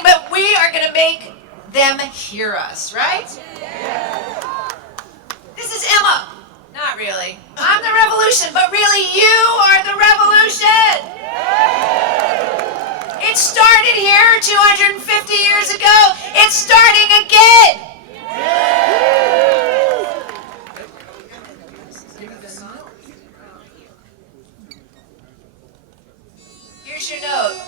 sing, but we are going to make them hear us, right? This is Emma. Not really. I'm the revolution, but really you are the revolution. It started here 250 years ago. It's starting again. Here's your note.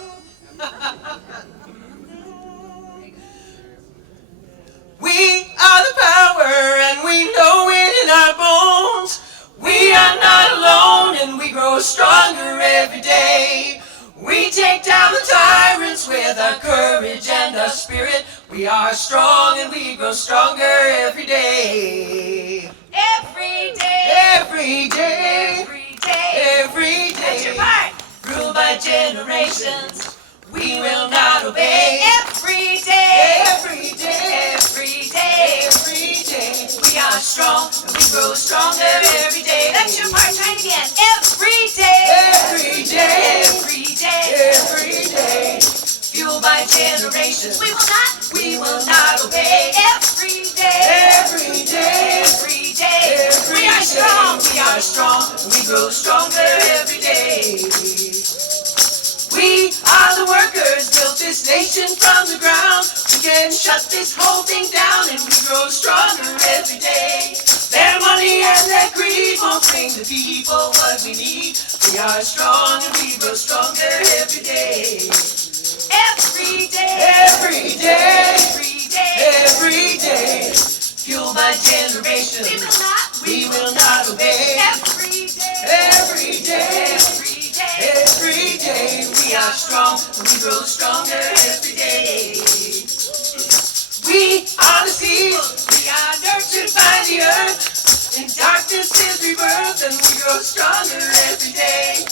We are the power and we know it in our bones. We are not alone and we grow stronger every day. We take down the tyrants with our courage and our spirit. We are strong and we grow stronger every day. Every day. Every day. Every day. Every day. That's your part. Ruled by generations, we will not obey. Every day. Every day. Every day. Every day. We are strong and we grow stronger every day. That's your part. Try it again. Every day. Every day. Every day. Every day. Fueled by generations. We will not obey. Every day. Every day. Every day. Every We are strong. day. We are strong. We grow stronger every day. We are the workers, built this nation from the ground. We can shut this whole thing down and we grow stronger every day. Their money and their greed won't bring the people what we need. We are strong and we grow stronger every day. Every day. Every day. Every day. Every day. Fueled by generations. We will not obey. Every day. Every day. Every day. Every day. We are strong and we grow stronger every day. We are the seeds. We are nurtured by the earth. In darkness is rebirth and we grow stronger every day.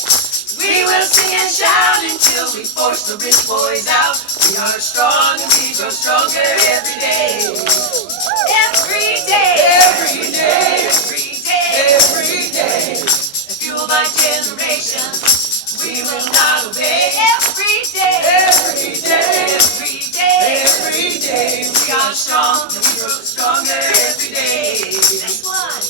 We will sing and shout until we force the rich boys out. We are strong and we grow stronger every day. Every day. Every day. Every day. Every day. Fueled by generations. We will not obey. Every day. Every day. Every day. Every day. We are strong and we grow stronger every day. This one.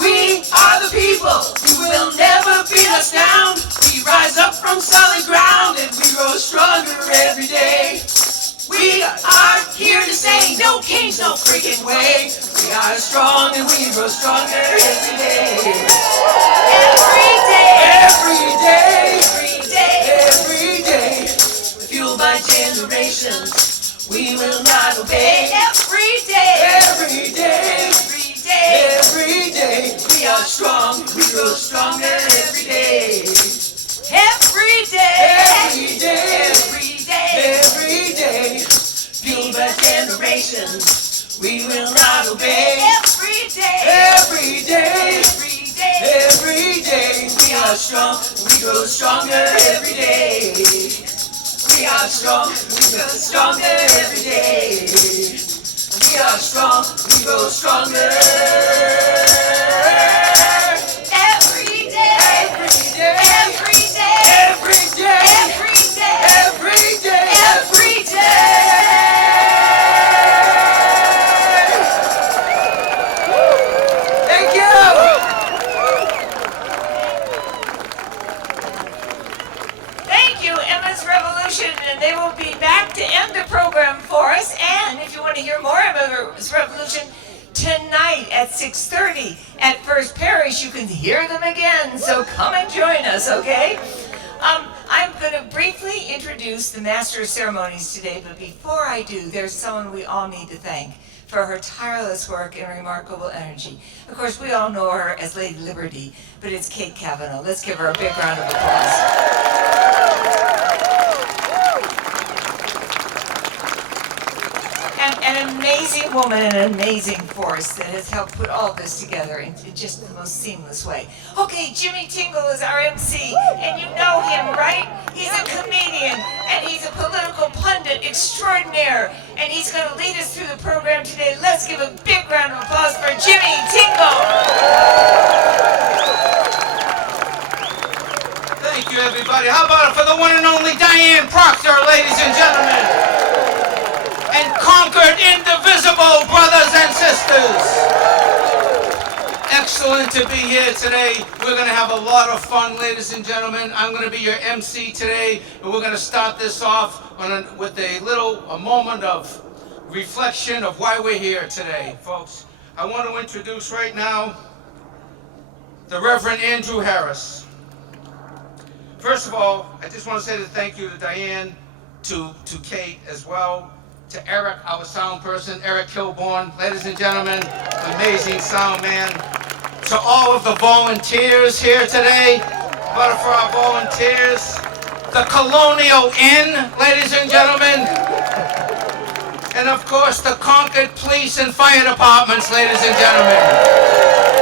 We are the people who will never beat us down. We rise up from solid ground and we grow stronger every day. We are here to say no kings, no freaking way. We are strong and we grow stronger every day. Every day. Every day. Every day. Every day. Fueled by generations, we will not obey. Every day. Every day. Every day. Every day. We are strong, we grow stronger every day. Every day. Every day. Every day. Every day. Fueled by generations, we will not obey. Every day. Every day. Every day. Every day. We are strong, we grow stronger every day. We are strong, we grow stronger every day. We are strong, we grow stronger. Every day. Every day. Every day. Every day. Every day. Every day. Every day. Thank you. Thank you, Emma's Revolution, and they will be back to end the program for us. And if you want to hear more of Emma's Revolution tonight at 6:30 at First Parish, you can hear them again. So come and join us, okay? I'm going to briefly introduce the Master of Ceremonies today, but before I do, there's someone we all need to thank for her tireless work and remarkable energy. Of course, we all know her as Lady Liberty, but it's Kate Kavanaugh. Let's give her a big round of applause. An amazing woman and an amazing force that has helped put all this together in just the most seamless way. Okay, Jimmy Tingle is our MC, and you know him, right? He's a comedian, and he's a political pundit extraordinaire, and he's going to lead us through the program today. Let's give a big round of applause for Jimmy Tingle. Thank you, everybody. How about it for the one and only Diane Proctor, ladies and gentlemen? Excellent to be here today. We're going to have a lot of fun, ladies and gentlemen. I'm going to be your MC today, and we're going to start this off with a moment of reflection of why we're here today, folks. I want to introduce right now the Reverend Andrew Harris. First of all, I just want to say thank you to Diane, to Kate as well, to Eric, our sound person, Eric Kilborn. Ladies and gentlemen, amazing sound man. To all of the volunteers here today, but for our volunteers, the Colonial Inn, ladies and gentlemen, and of course the Concord Police and Fire Departments, ladies and gentlemen.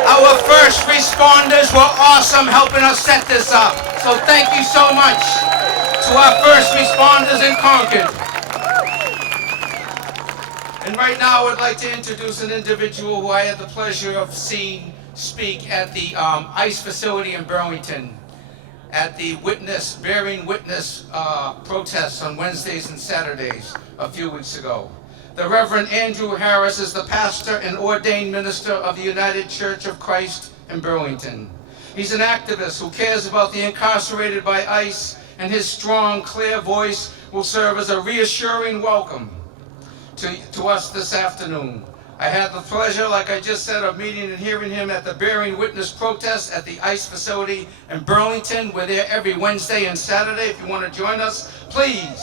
Our first responders were awesome helping us set this up, so thank you so much to our first responders in Concord. And right now I would like to introduce an individual who I had the pleasure of seeing speak at the ICE facility in Burlington at the bearing witness protests on Wednesdays and Saturdays a few weeks ago. The Reverend Andrew Harris is the pastor and ordained minister of the United Church of Christ in Burlington. He's an activist who cares about the incarcerated by ICE, and his strong, clear voice will serve as a reassuring welcome to us this afternoon. I had the pleasure, like I just said, of meeting and hearing him at the Bearing Witness protest at the ICE facility in Burlington. We're there every Wednesday and Saturday. If you want to join us, please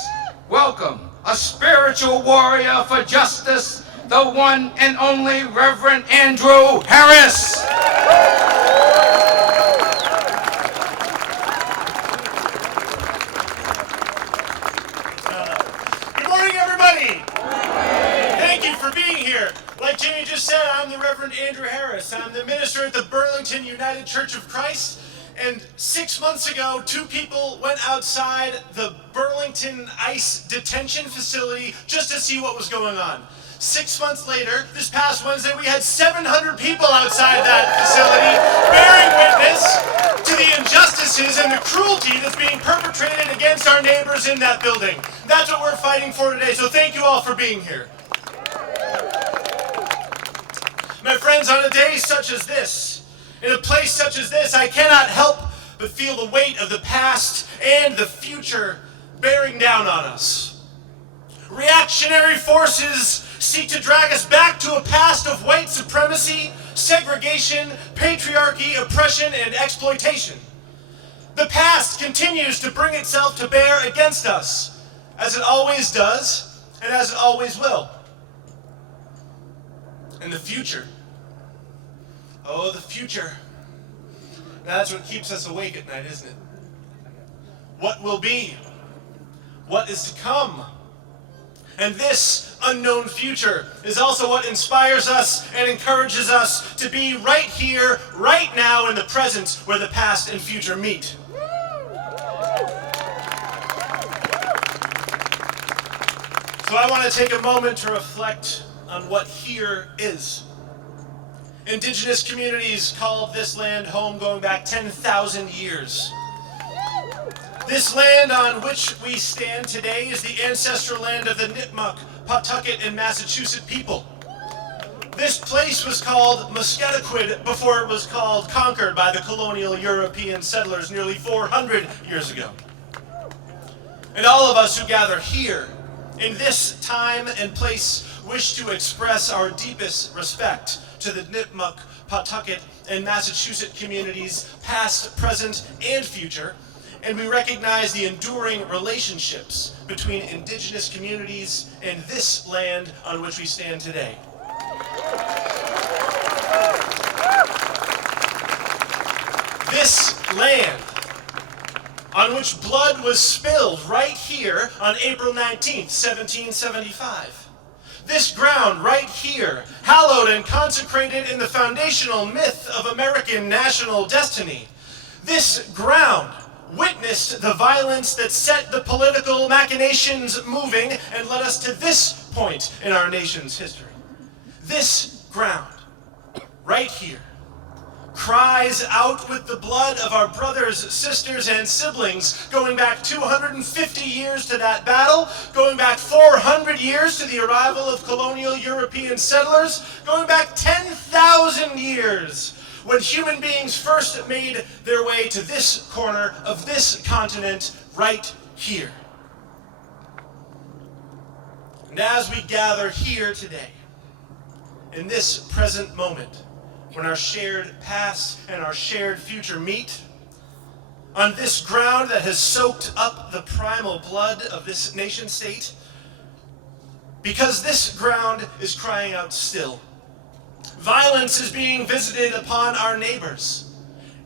welcome a spiritual warrior for justice, the one and only Reverend Andrew Harris. Good morning, everybody. Thank you for being here. Like Jamie just said, I'm the Reverend Andrew Harris. I'm the minister at the Burlington United Church of Christ. And 6 months ago, 2 people went outside the Burlington ICE detention facility just to see what was going on. 6 months later, this past Wednesday, we had 700 people outside that facility bearing witness to the injustices and the cruelty that's being perpetrated against our neighbors in that building. That's what we're fighting for today, so thank you all for being here. My friends, on a day such as this, in a place such as this, I cannot help but feel the weight of the past and the future bearing down on us. Reactionary forces seek to drag us back to a past of white supremacy, segregation, patriarchy, oppression, and exploitation. The past continues to bring itself to bear against us, as it always does, and as it always will. And the future. Oh, the future. Now that's what keeps us awake at night, isn't it? What will be? What is to come? And this unknown future is also what inspires us and encourages us to be right here, right now in the present, where the past and future meet. So I want to take a moment to reflect on what here is. Indigenous communities called this land home going back 10,000 years. This land on which we stand today is the ancestral land of the Nipmuc, Pawtucket, and Massachusetts people. This place was called Musquetaquid before it was called Concord by the colonial European settlers nearly 400 years ago. And all of us who gather here in this time and place wish to express our deepest respect to the Nipmuc, Pawtucket, and Massachusetts communities, past, present, and future, and we recognize the enduring relationships between indigenous communities and this land on which we stand today. This land on which blood was spilled right here on April 19th, 1775. This ground right here, hallowed and consecrated in the foundational myth of American national destiny. This ground witnessed the violence that set the political machinations moving and led us to this point in our nation's history. This ground, right here, cries out with the blood of our brothers, sisters, and siblings, going back 250 years to that battle, going back 400 years to the arrival of colonial European settlers, going back 10,000 years when human beings first made their way to this corner of this continent right here. And as we gather here today, in this present moment, when our shared past and our shared future meet, on this ground that has soaked up the primal blood of this nation state, because this ground is crying out still. Violence is being visited upon our neighbors.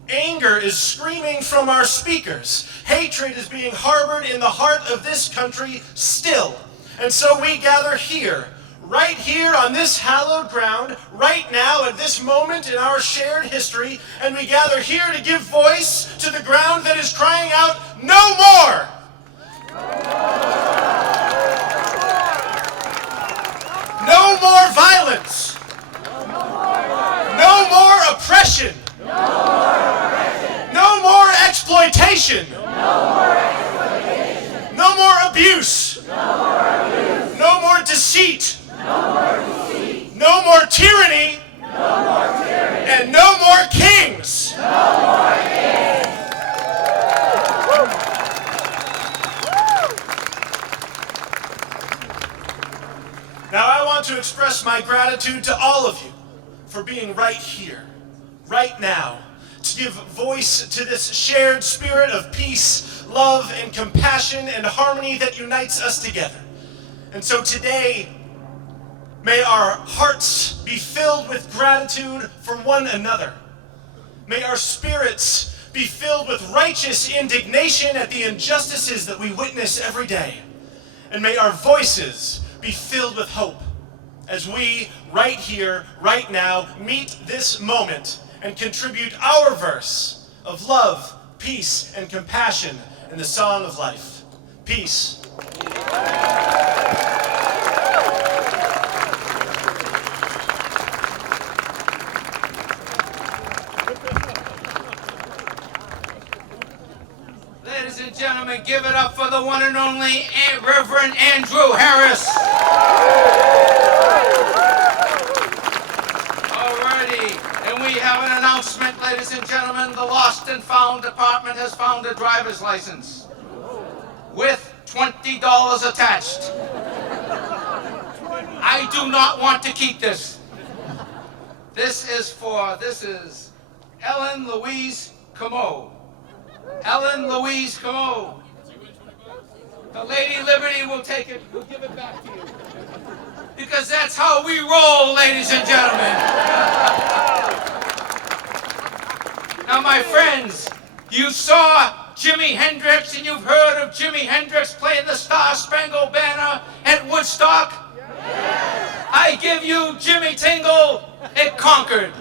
Anger is screaming from our speakers. Hatred is being harbored in the heart of this country still. And so we gather here, right here on this hallowed ground, right now at this moment in our shared history, and we gather here to give voice to the ground that is crying out, no more! No more violence! No more oppression! No more exploitation! No more abuse! No more deceit! No more tyranny! And no more kings! Now I want to express my gratitude to all of you for being right here, right now, to give voice to this shared spirit of peace, love, and compassion and harmony that unites us together. And so today, may our hearts be filled with gratitude for one another. May our spirits be filled with righteous indignation at the injustices that we witness every day. And may our voices be filled with hope as we, right here, right now, meet this moment and contribute our verse of love, peace, and compassion in the song of life. Peace. Ladies and gentlemen, give it up for the one and only Reverend Andrew Harris. Alrighty, and we have an announcement, ladies and gentlemen. The Lost and Found Department has found a driver's license with $20 attached. I do not want to keep this. This is Ellen Louise Comeau. Ellen Louise Comeau. The Lady Liberty will take it, will give it back to you. Because that's how we roll, ladies and gentlemen. Now, my friends, you saw Jimi Hendrix and you've heard of Jimi Hendrix playing the Star-Spangled Banner at Woodstock. Yes. I give you Jimmy Tingle at Concord.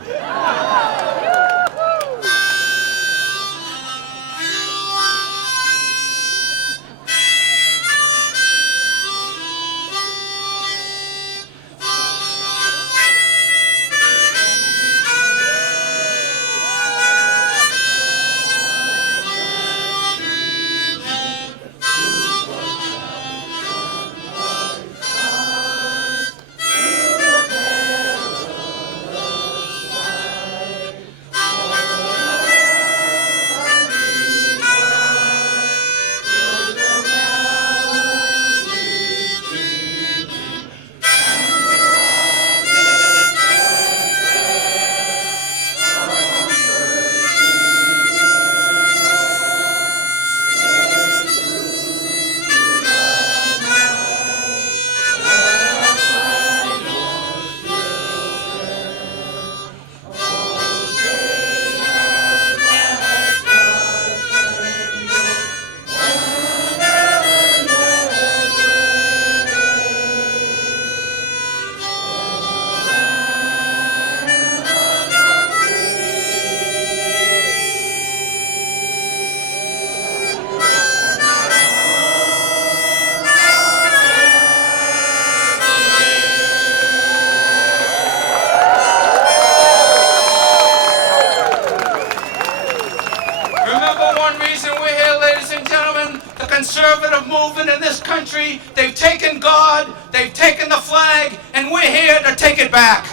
movement in this country. They've taken God, they've taken the flag, and we're here to take it back.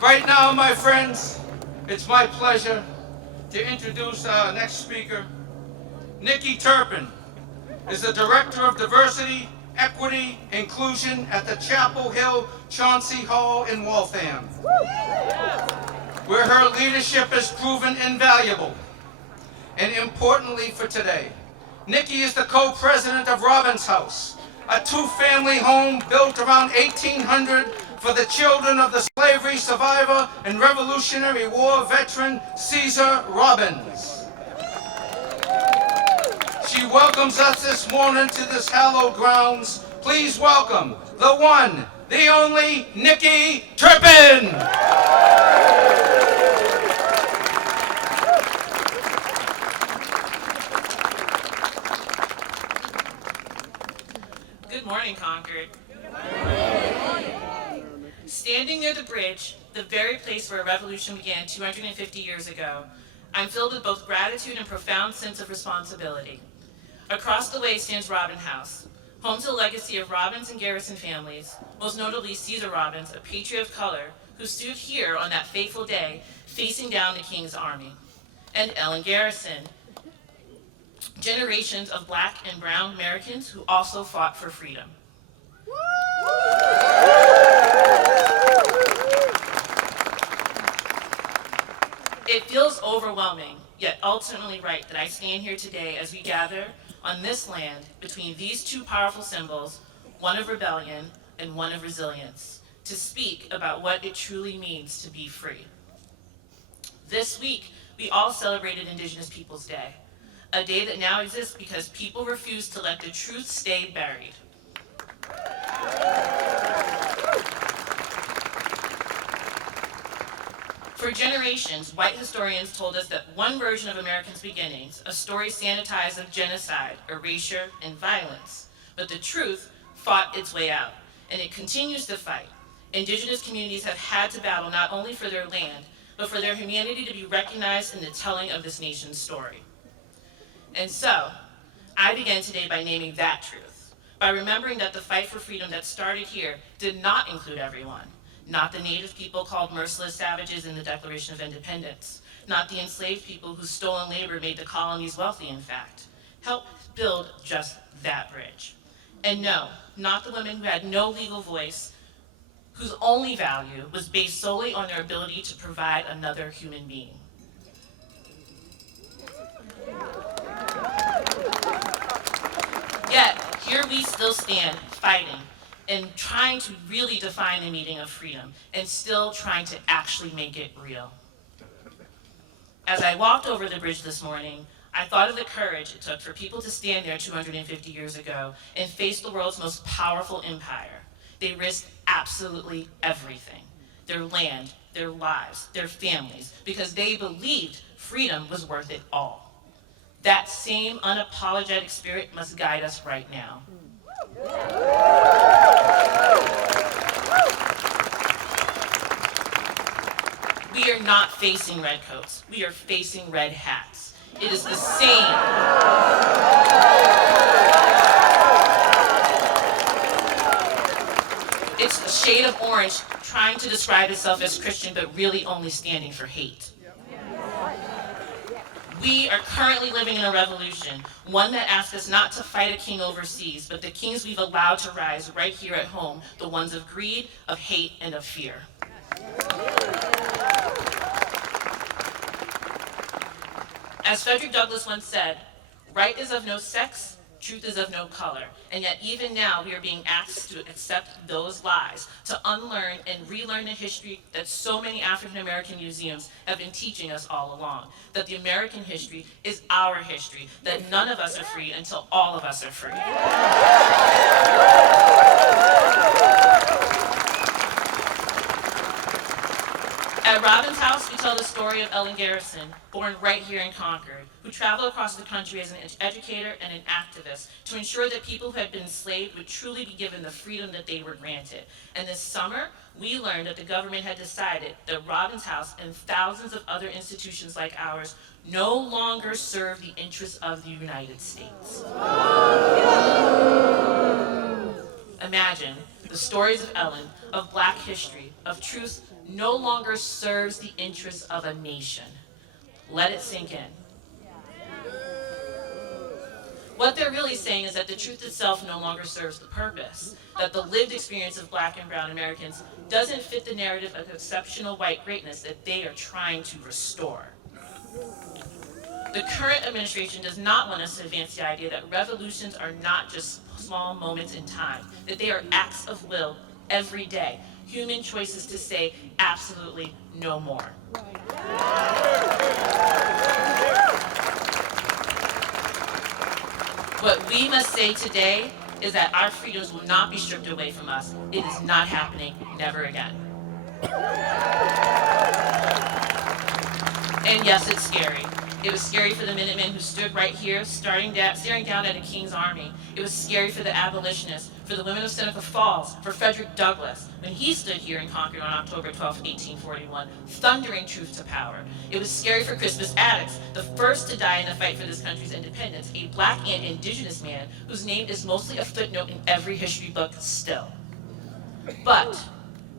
Right now, my friends, it's my pleasure to introduce our next speaker. Nikki Turpin is the Director of Diversity, Equity, Inclusion at the Chapel Hill Chauncey Hall in Waltham, where her leadership has proven invaluable. And importantly for today, Nikki is the co-president of Robin's House, a two-family home built around 1800 for the children of the slavery survivor and Revolutionary War veteran Caesar Robbins. She welcomes us this morning to this hallowed grounds. Please welcome the one, the only Nikki Turpin. Good morning, Concord. Standing near the bridge, the very place where a revolution began 250 years ago, I'm filled with both gratitude and profound sense of responsibility. Across the way stands Robin House, home to the legacy of Robbins and Garrison families, most notably Caesar Robbins, a patriot of color, who stood here on that fateful day, facing down the King's army, and Ellen Garrison, generations of Black and brown Americans who also fought for freedom. It feels overwhelming, yet ultimately right, that I stand here today as we gather on this land between these two powerful symbols, one of rebellion and one of resilience, to speak about what it truly means to be free. This week, we all celebrated Indigenous Peoples Day, a day that now exists because people refuse to let the truth stay buried. For generations, white historians told us that one version of Americans' beginnings, a story sanitized of genocide, erasure, and violence. But the truth fought its way out, and it continues to fight. Indigenous communities have had to battle not only for their land, but for their humanity to be recognized in the telling of this nation's story. And so, I began today by naming that truth, by remembering that the fight for freedom that started here did not include everyone. Not the native people called merciless savages in the Declaration of Independence. Not the enslaved people whose stolen labor made the colonies wealthy, in fact. Help build just that bridge. And no, not the women who had no legal voice, whose only value was based solely on their ability to provide another human being. Yet, here we still stand, fighting, and trying to really define the meaning of freedom, and still trying to actually make it real. As I walked over the bridge this morning, I thought of the courage it took for people to stand there 250 years ago and face the world's most powerful empire. They risked absolutely everything, their land, their lives, their families, because they believed freedom was worth it all. That same unapologetic spirit must guide us right now. We are not facing redcoats. We are facing red hats. It is the same. It's a shade of orange trying to describe itself as Christian, but really only standing for hate. We are currently living in a revolution, one that asks us not to fight a king overseas, but the kings we've allowed to rise right here at home, the ones of greed, of hate, and of fear. As Frederick Douglass once said, right is of no sex, truth is of no color. And yet even now we are being asked to accept those lies, to unlearn and relearn the history that so many African American museums have been teaching us all along. That the American history is our history, that none of us are free until all of us are free. At Robin's House, we tell the story of Ellen Garrison, born right here in Concord, who traveled across the country as an educator and an activist to ensure that people who had been enslaved would truly be given the freedom that they were granted. And this summer, we learned that the government had decided that Robin's House and thousands of other institutions like ours no longer serve the interests of the United States. Imagine the stories of Ellen, of Black history, of truth no longer serves the interests of a nation. Let it sink in. What they're really saying is that the truth itself no longer serves the purpose, that the lived experience of Black and brown Americans doesn't fit the narrative of exceptional white greatness that they are trying to restore. The current administration does not want us to advance the idea that revolutions are not just small moments in time, that they are acts of will every day, human choices to say absolutely no more. What we must say today is that our freedoms will not be stripped away from us. It is not happening, never again. And yes, it's scary. It was scary for the Minutemen who stood right here, staring down at a king's army. It was scary for the abolitionists, for the women of Seneca Falls, for Frederick Douglass, when he stood here in Concord on October 12, 1841, thundering truth to power. It was scary for Crispus Attucks, the first to die in the fight for this country's independence, a Black and indigenous man whose name is mostly a footnote in every history book still. But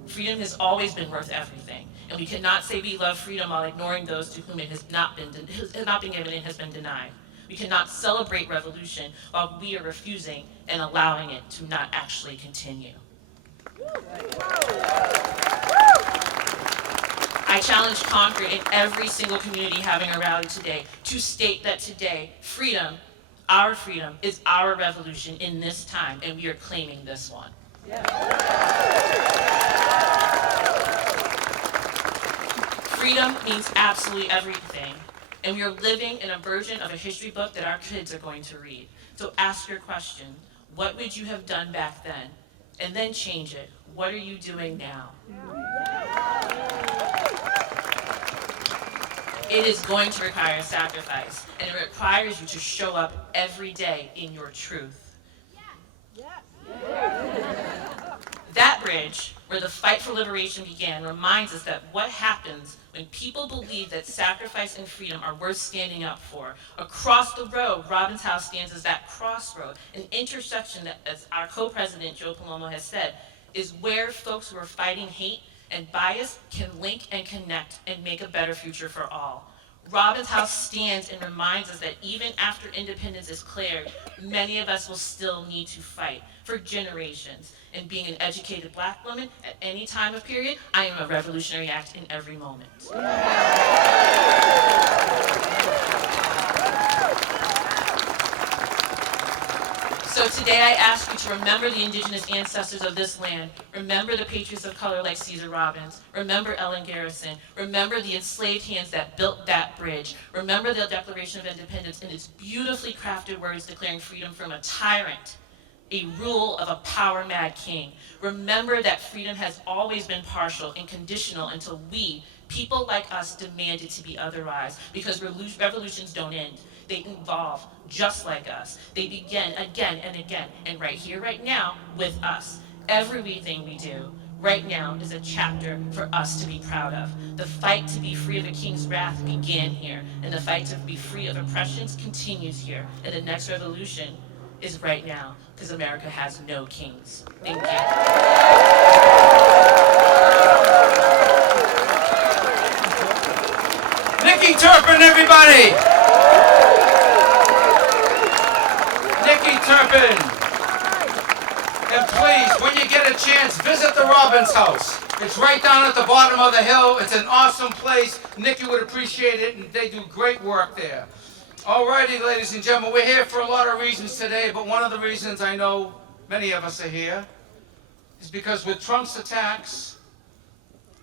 freedom has always been worth everything. And we cannot say we love freedom while ignoring those to whom it has not been given and has been denied. We cannot celebrate revolution while we are refusing and allowing it to not actually continue. I challenge Concord and every single community having a rally today to state that today, freedom is our revolution in this time, and we are claiming this one. Freedom means absolutely everything, and we are living in a version of a history book that our kids are going to read. So ask your question, what would you have done back then? And then change it. What are you doing now? It is going to require a sacrifice, and it requires you to show up every day in your truth. That bridge, where the fight for liberation began, reminds us that what happens when people believe that sacrifice and freedom are worth standing up for. Across the road, Robin's House stands as that crossroad, an intersection that, as our co-president Joe Palomo has said, is where folks who are fighting hate and bias can link and connect and make a better future for all. Robin's House stands and reminds us that even after independence is declared, many of us will still need to fight for generations. And being an educated Black woman at any time of period, I am a revolutionary act in every moment. So today I ask you to remember the indigenous ancestors of this land. Remember the patriots of color like Cesar Robbins. Remember Ellen Garrison. Remember the enslaved hands that built that bridge. Remember the Declaration of Independence and its beautifully crafted words declaring freedom from a tyrant, a rule of a power-mad king. Remember that freedom has always been partial and conditional until we, people like us, demand it to be otherwise, because revolutions don't end. They evolve just like us. They begin again and again, and right here, right now, with us. Everything we do right now is a chapter for us to be proud of. The fight to be free of a king's wrath began here, and the fight to be free of oppressions continues here. And the next revolution is right now, because America has no kings. Thank you. Nikki Turpin, everybody! Nikki Turpin. And please, when you get a chance, visit the Robbins House. It's right down at the bottom of the hill. It's an awesome place. Nikki would appreciate it, and they do great work there. Alrighty, ladies and gentlemen, we're here for a lot of reasons today, but one of the reasons I know many of us are here is because with Trump's attacks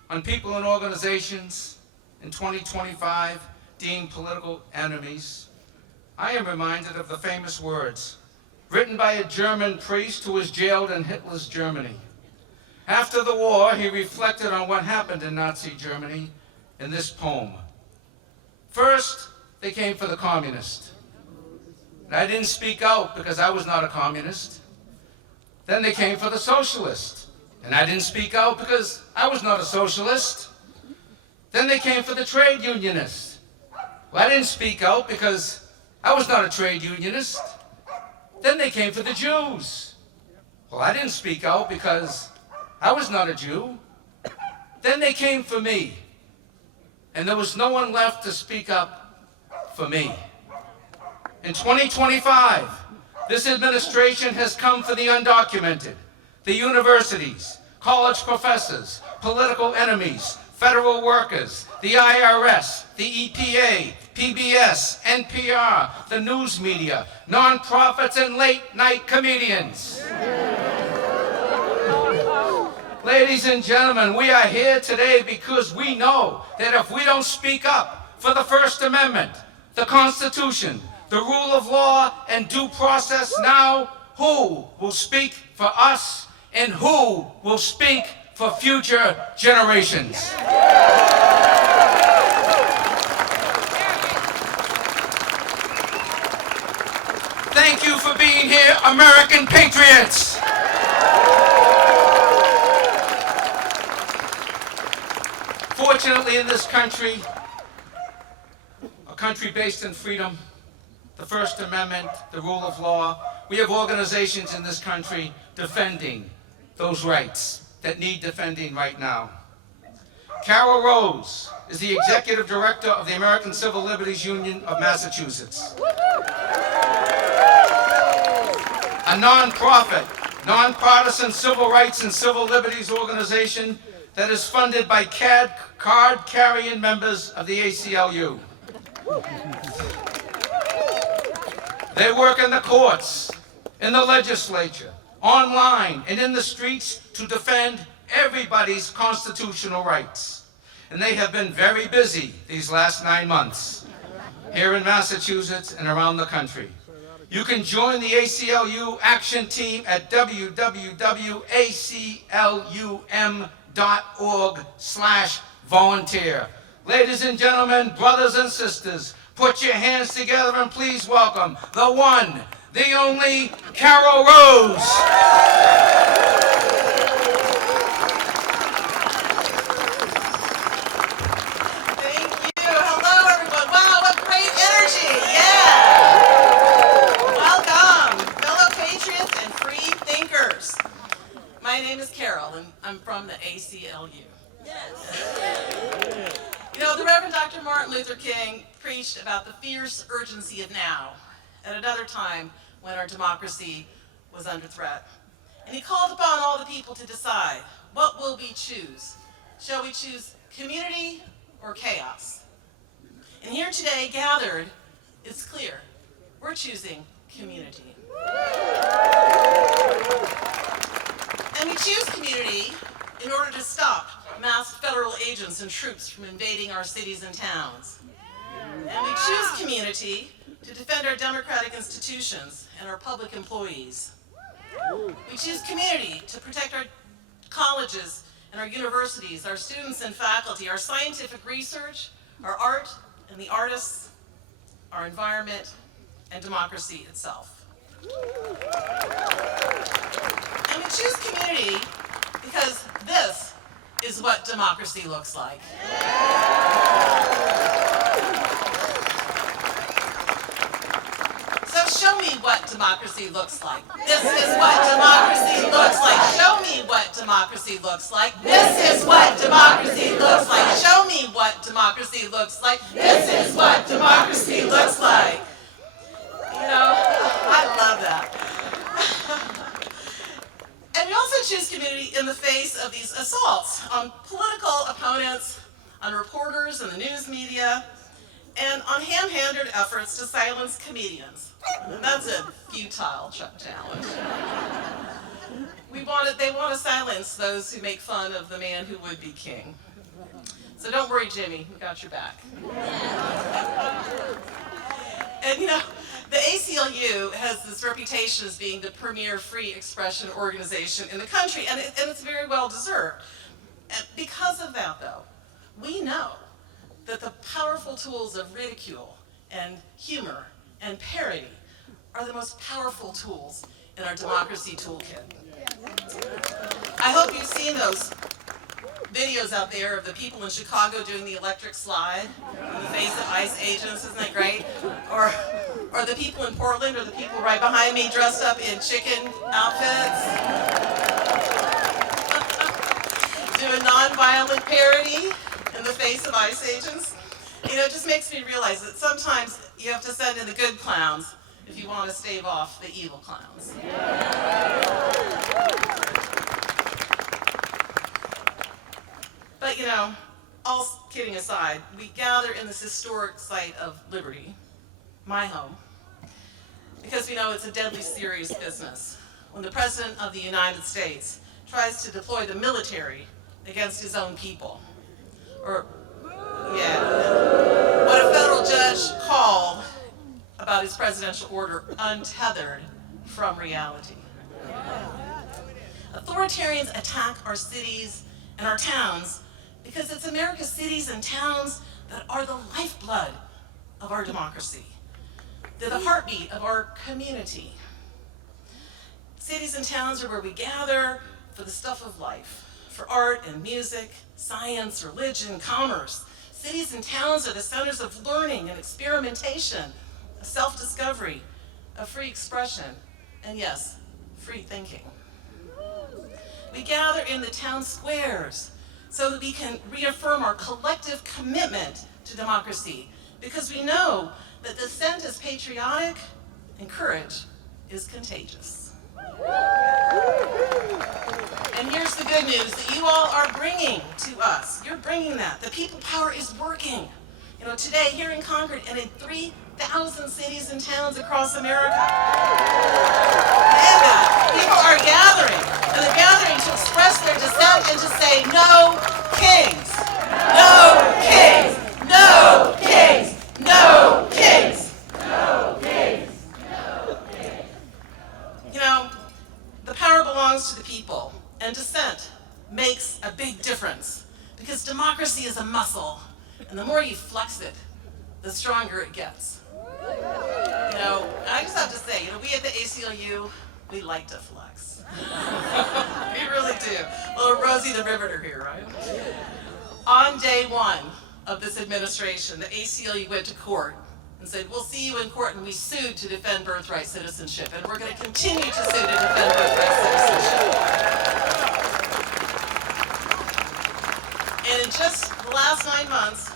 on people and organizations in 2025 deemed political enemies, I am reminded of the famous words written by a German priest who was jailed in Hitler's Germany. After the war, he reflected on what happened in Nazi Germany in this poem. First, they came for the communist. And I didn't speak out because I was not a communist. Then they came for the socialist. And I didn't speak out because I was not a socialist. Then they came for the trade unionist. Well, I didn't speak out because I was not a trade unionist. Then they came for the Jews. Well, I didn't speak out because I was not a Jew. Then they came for me. And there was no one left to speak up for me. In 2025, this administration has come for the undocumented, the universities, college professors, political enemies, federal workers, the IRS, the EPA, PBS, NPR, the news media, nonprofits, and late-night comedians. Ladies and gentlemen, we are here today because we know that if we don't speak up for the First Amendment, the Constitution, the rule of law, and due process now, who will speak for us and who will speak for future generations? Thank you for being here, American patriots. Fortunately, in this country, a country based in freedom, the First Amendment, the rule of law, we have organizations in this country defending those rights that need defending right now. Carol Rose is the executive director of the American Civil Liberties Union of Massachusetts. A nonprofit, nonpartisan civil rights and civil liberties organization that is funded by card-carrying members of the ACLU. They work in the courts, in the legislature, online, and in the streets to defend everybody's constitutional rights. And they have been very busy these last 9 months here in Massachusetts and around the country. You can join the ACLU Action Team at www.aclum.org/volunteer. Ladies and gentlemen, brothers and sisters, put your hands together and please welcome the one, the only Carol Rose. Thank you. Hello, everyone. Wow, what great energy. Yeah. Welcome, fellow patriots and free thinkers. My name is Carol, and I'm from the ACLU. Yes. You know, the Reverend Dr. Martin Luther King preached about the fierce urgency of now at another time when our democracy was under threat. And he called upon all the people to decide, what will we choose? Shall we choose community or chaos? And here today, gathered, it's clear, we're choosing community. And we choose community in order to stop masked federal agents and troops from invading our cities and towns. And we choose community to defend our democratic institutions and our public employees. We choose community to protect our colleges and our universities, our students and faculty, our scientific research, our art and the artists, our environment, and democracy itself. And we choose community because this is what democracy looks like. So show me what democracy looks like. This is what democracy looks like. Show me what democracy looks like. This is what democracy looks like. Show me what democracy looks like. This is what democracy looks like. You know, I love that. And we also choose community in the face of these assaults on political opponents, on reporters and the news media, and on ham-handed efforts to silence comedians. And that's a futile challenge. They want to silence those who make fun of the man who would be king. So don't worry, Jimmy, we got your back. And you know, the ACLU has this reputation as being the premier free expression organization in the country, and it's very well deserved. And because of that, though, we know that the powerful tools of ridicule and humor and parody are the most powerful tools in our democracy toolkit. I hope you've seen those videos out there of the people in Chicago doing the electric slide in the face of ICE agents. Isn't that great? Or the people in Portland, or the people right behind me dressed up in chicken outfits. Doing nonviolent parody in the face of ICE agents. You know, it just makes me realize that sometimes you have to send in the good clowns if you want to stave off the evil clowns. But you know, all kidding aside, we gather in this historic site of liberty, my home, because we know it's a deadly serious business when the President of the United States tries to deploy the military against his own people. Or, yeah, what a federal judge called about his presidential order untethered from reality. Authoritarians attack our cities and our towns because it's America's cities and towns that are the lifeblood of our democracy. They're the heartbeat of our community. Cities and towns are where we gather for the stuff of life, for art and music, science, religion, commerce. Cities and towns are the centers of learning and experimentation, of self-discovery, of free expression, and yes, free thinking. We gather in the town squares so that we can reaffirm our collective commitment to democracy, because we know that dissent is patriotic and courage is contagious. And here's the good news that you all are bringing to us. You're bringing that. The people power is working. You know, today here in Concord and in 3,000 cities and towns across America. People are gathering, and they're gathering to express their dissent and to say, no kings, no kings, no kings, no kings, no kings, no kings. You know, the power belongs to the people, and dissent makes a big difference, because democracy is a muscle, and the more you flex it, the stronger it gets. You know, I just have to say, you know, we at the ACLU, we like to flex. We really do. Little Rosie the Riveter here, right? On day one of this administration, the ACLU went to court and said, we'll see you in court, and we sued to defend birthright citizenship, and we're going to continue to sue to defend birthright citizenship. And in just the last 9 months,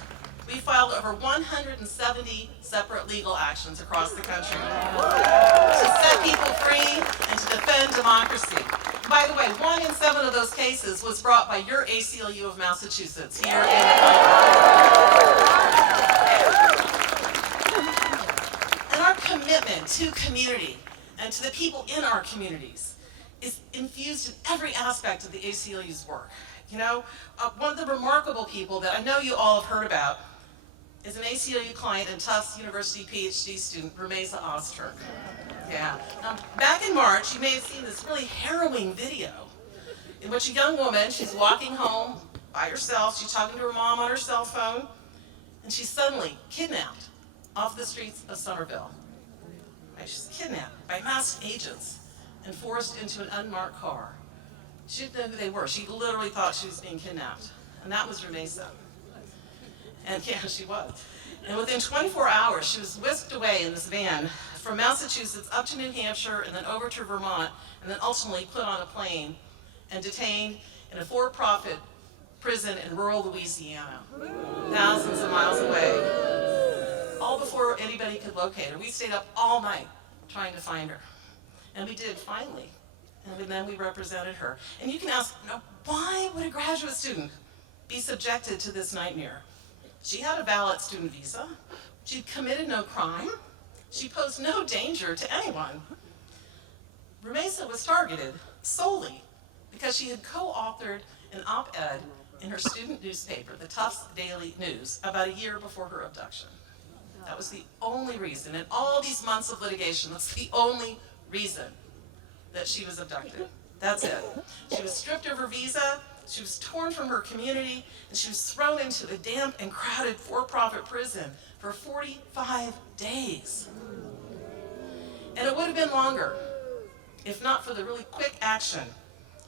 we filed over 170 separate legal actions across the country to set people free and to defend democracy. By the way, 1 in 7 of those cases was brought by your ACLU of Massachusetts here in And our commitment to community and to the people in our communities is infused in every aspect of the ACLU's work. You know, one of the remarkable people that I know you all have heard about is an ACLU client and Tufts University PhD student, Rumeza Ozturk. Yeah. Back in March, you may have seen this really harrowing video in which a young woman, she's walking home by herself, she's talking to her mom on her cell phone, and she's suddenly kidnapped off the streets of Somerville. Right? She's kidnapped by masked agents and forced into an unmarked car. She didn't know who they were. She literally thought she was being kidnapped. And that was Rumeza. And yeah, she was. And within 24 hours, she was whisked away in this van from Massachusetts up to New Hampshire and then over to Vermont, and then ultimately put on a plane and detained in a for-profit prison in rural Louisiana, thousands of miles away, all before anybody could locate her. We stayed up all night trying to find her. And we did, finally. And then we represented her. And you can ask, why would a graduate student be subjected to this nightmare? She had a valid student visa. She'd committed no crime. She posed no danger to anyone. Rumeza was targeted solely because she had co-authored an op-ed in her student newspaper, the Tufts Daily News, about a year before her abduction. That was the only reason. In all these months of litigation, that's the only reason that she was abducted. That's it. She was stripped of her visa, She was torn from her community, and she was thrown into a damp and crowded for-profit prison for 45 days. And it would have been longer if not for the really quick action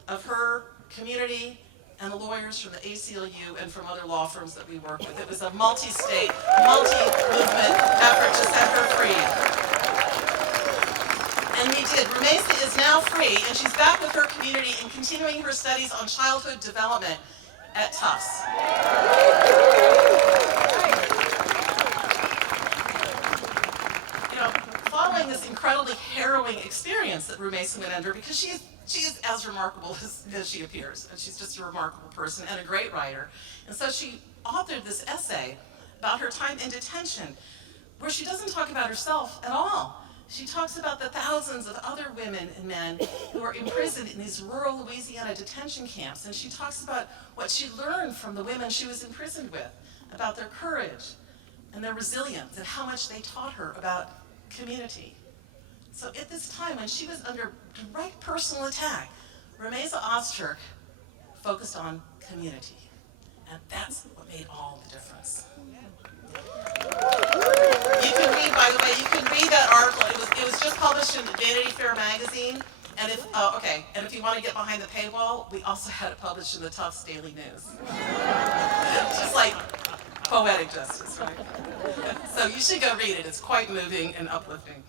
of her community and the lawyers from the ACLU and from other law firms that we work with. It was a multi-state, multi-movement effort to set her free. And we did. Rumesa is now free, and she's back with her community and continuing her studies on childhood development at Tufts. Following this incredibly harrowing experience that Rumesa went under, because she is as remarkable as she appears, and she's just a remarkable person and a great writer. And so she authored this essay about her time in detention, where she doesn't talk about herself at all. She talks about the thousands of other women and men who are imprisoned in these rural Louisiana detention camps, and she talks about what she learned from the women she was imprisoned with, about their courage and their resilience and how much they taught her about community. So at this time, when she was under direct personal attack, Rumesa Ozturk focused on community. And that's what made all the difference. You can read, by the way, you can read that article. It was just published in Vanity Fair magazine. And if you want to get behind the paywall, we also had it published in the Tufts Daily News. Just like poetic justice, right? So you should go read it. It's quite moving and uplifting.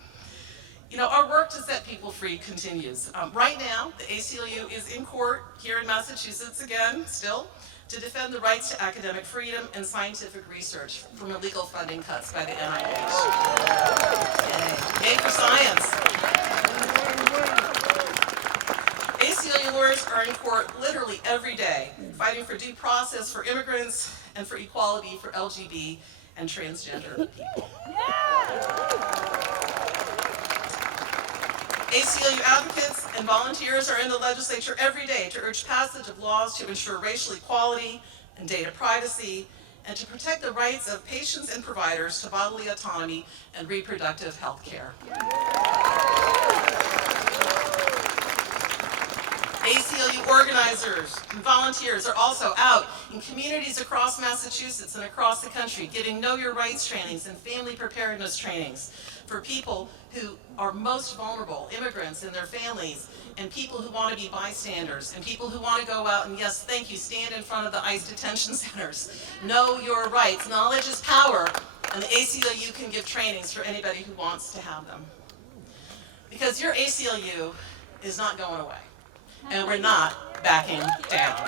Our work to set people free continues. Right now, the ACLU is in court here in Massachusetts again, still, to defend the rights to academic freedom and scientific research from illegal funding cuts by the NIH. Yay for science. ACLU lawyers are in court literally every day, fighting for due process for immigrants and for equality for LGBT and transgender people. ACLU advocates and volunteers are in the legislature every day to urge passage of laws to ensure racial equality and data privacy, and to protect the rights of patients and providers to bodily autonomy and reproductive health care. ACLU organizers and volunteers are also out in communities across Massachusetts and across the country giving Know Your Rights trainings and family preparedness trainings for people who are most vulnerable, immigrants and their families, and people who want to be bystanders, and people who want to go out and, yes, thank you, stand in front of the ICE detention centers. Know your rights. Knowledge is power, and the ACLU can give trainings for anybody who wants to have them. Because your ACLU is not going away, and we're not backing down.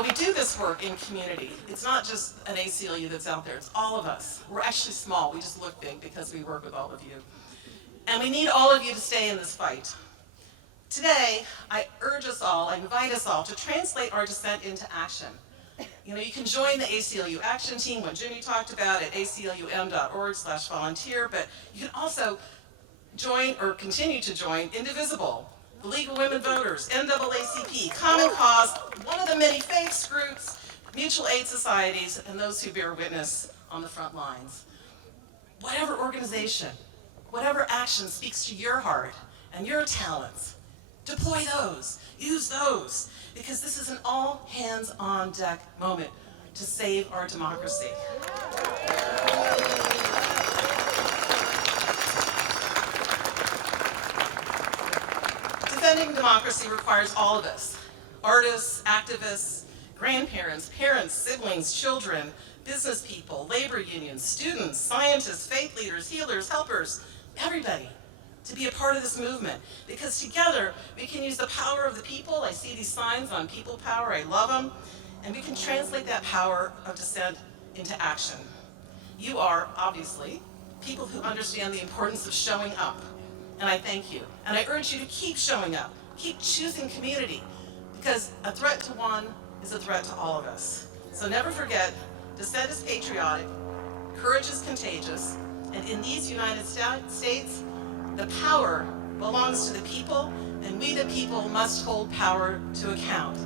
We do this work in community. It's not just an ACLU that's out there, it's all of us. We're actually small, we just look big because we work with all of you. And we need all of you to stay in this fight. Today, I urge us all, I invite us all to translate our dissent into action. You can join the ACLU action team, what Jimmy talked about, at aclum.org/volunteer, but you can also join or continue to join Indivisible, the League of Women Voters, NAACP, Common Cause, one of the many faith groups, mutual aid societies, and those who bear witness on the front lines. Whatever organization, whatever action speaks to your heart and your talents, deploy those, use those, because this is an all hands on deck moment to save our democracy. Defending democracy requires all of us, artists, activists, grandparents, parents, siblings, children, business people, labor unions, students, scientists, faith leaders, healers, helpers, everybody to be a part of this movement. Because together we can use the power of the people. I see these signs on people power, I love them. And we can translate that power of dissent into action. You are, obviously, people who understand the importance of showing up. And I thank you. And I urge you to keep showing up. Keep choosing community. Because a threat to one is a threat to all of us. So never forget, dissent is patriotic, courage is contagious, and in these United States, the power belongs to the people, and we the people must hold power to account.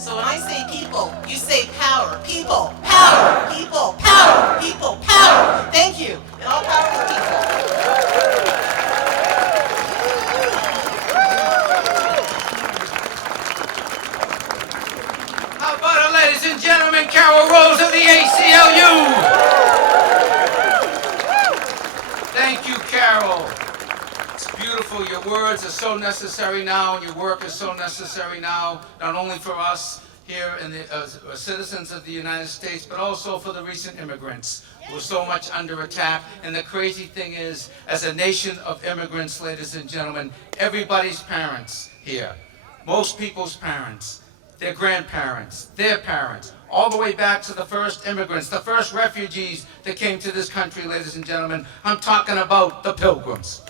So when I say people, you say power. People, power, people, power, people, power. Thank you. And all power to the people. words are so necessary now, and your work is so necessary now, not only for us here in the citizens of the United States, but also for the recent immigrants who are so much under attack. And the crazy thing is, as a nation of immigrants, ladies and gentlemen, everybody's parents here, most people's parents, their grandparents, their parents, all the way back to the first immigrants, the first refugees that came to this country, ladies and gentlemen. I'm talking about the Pilgrims.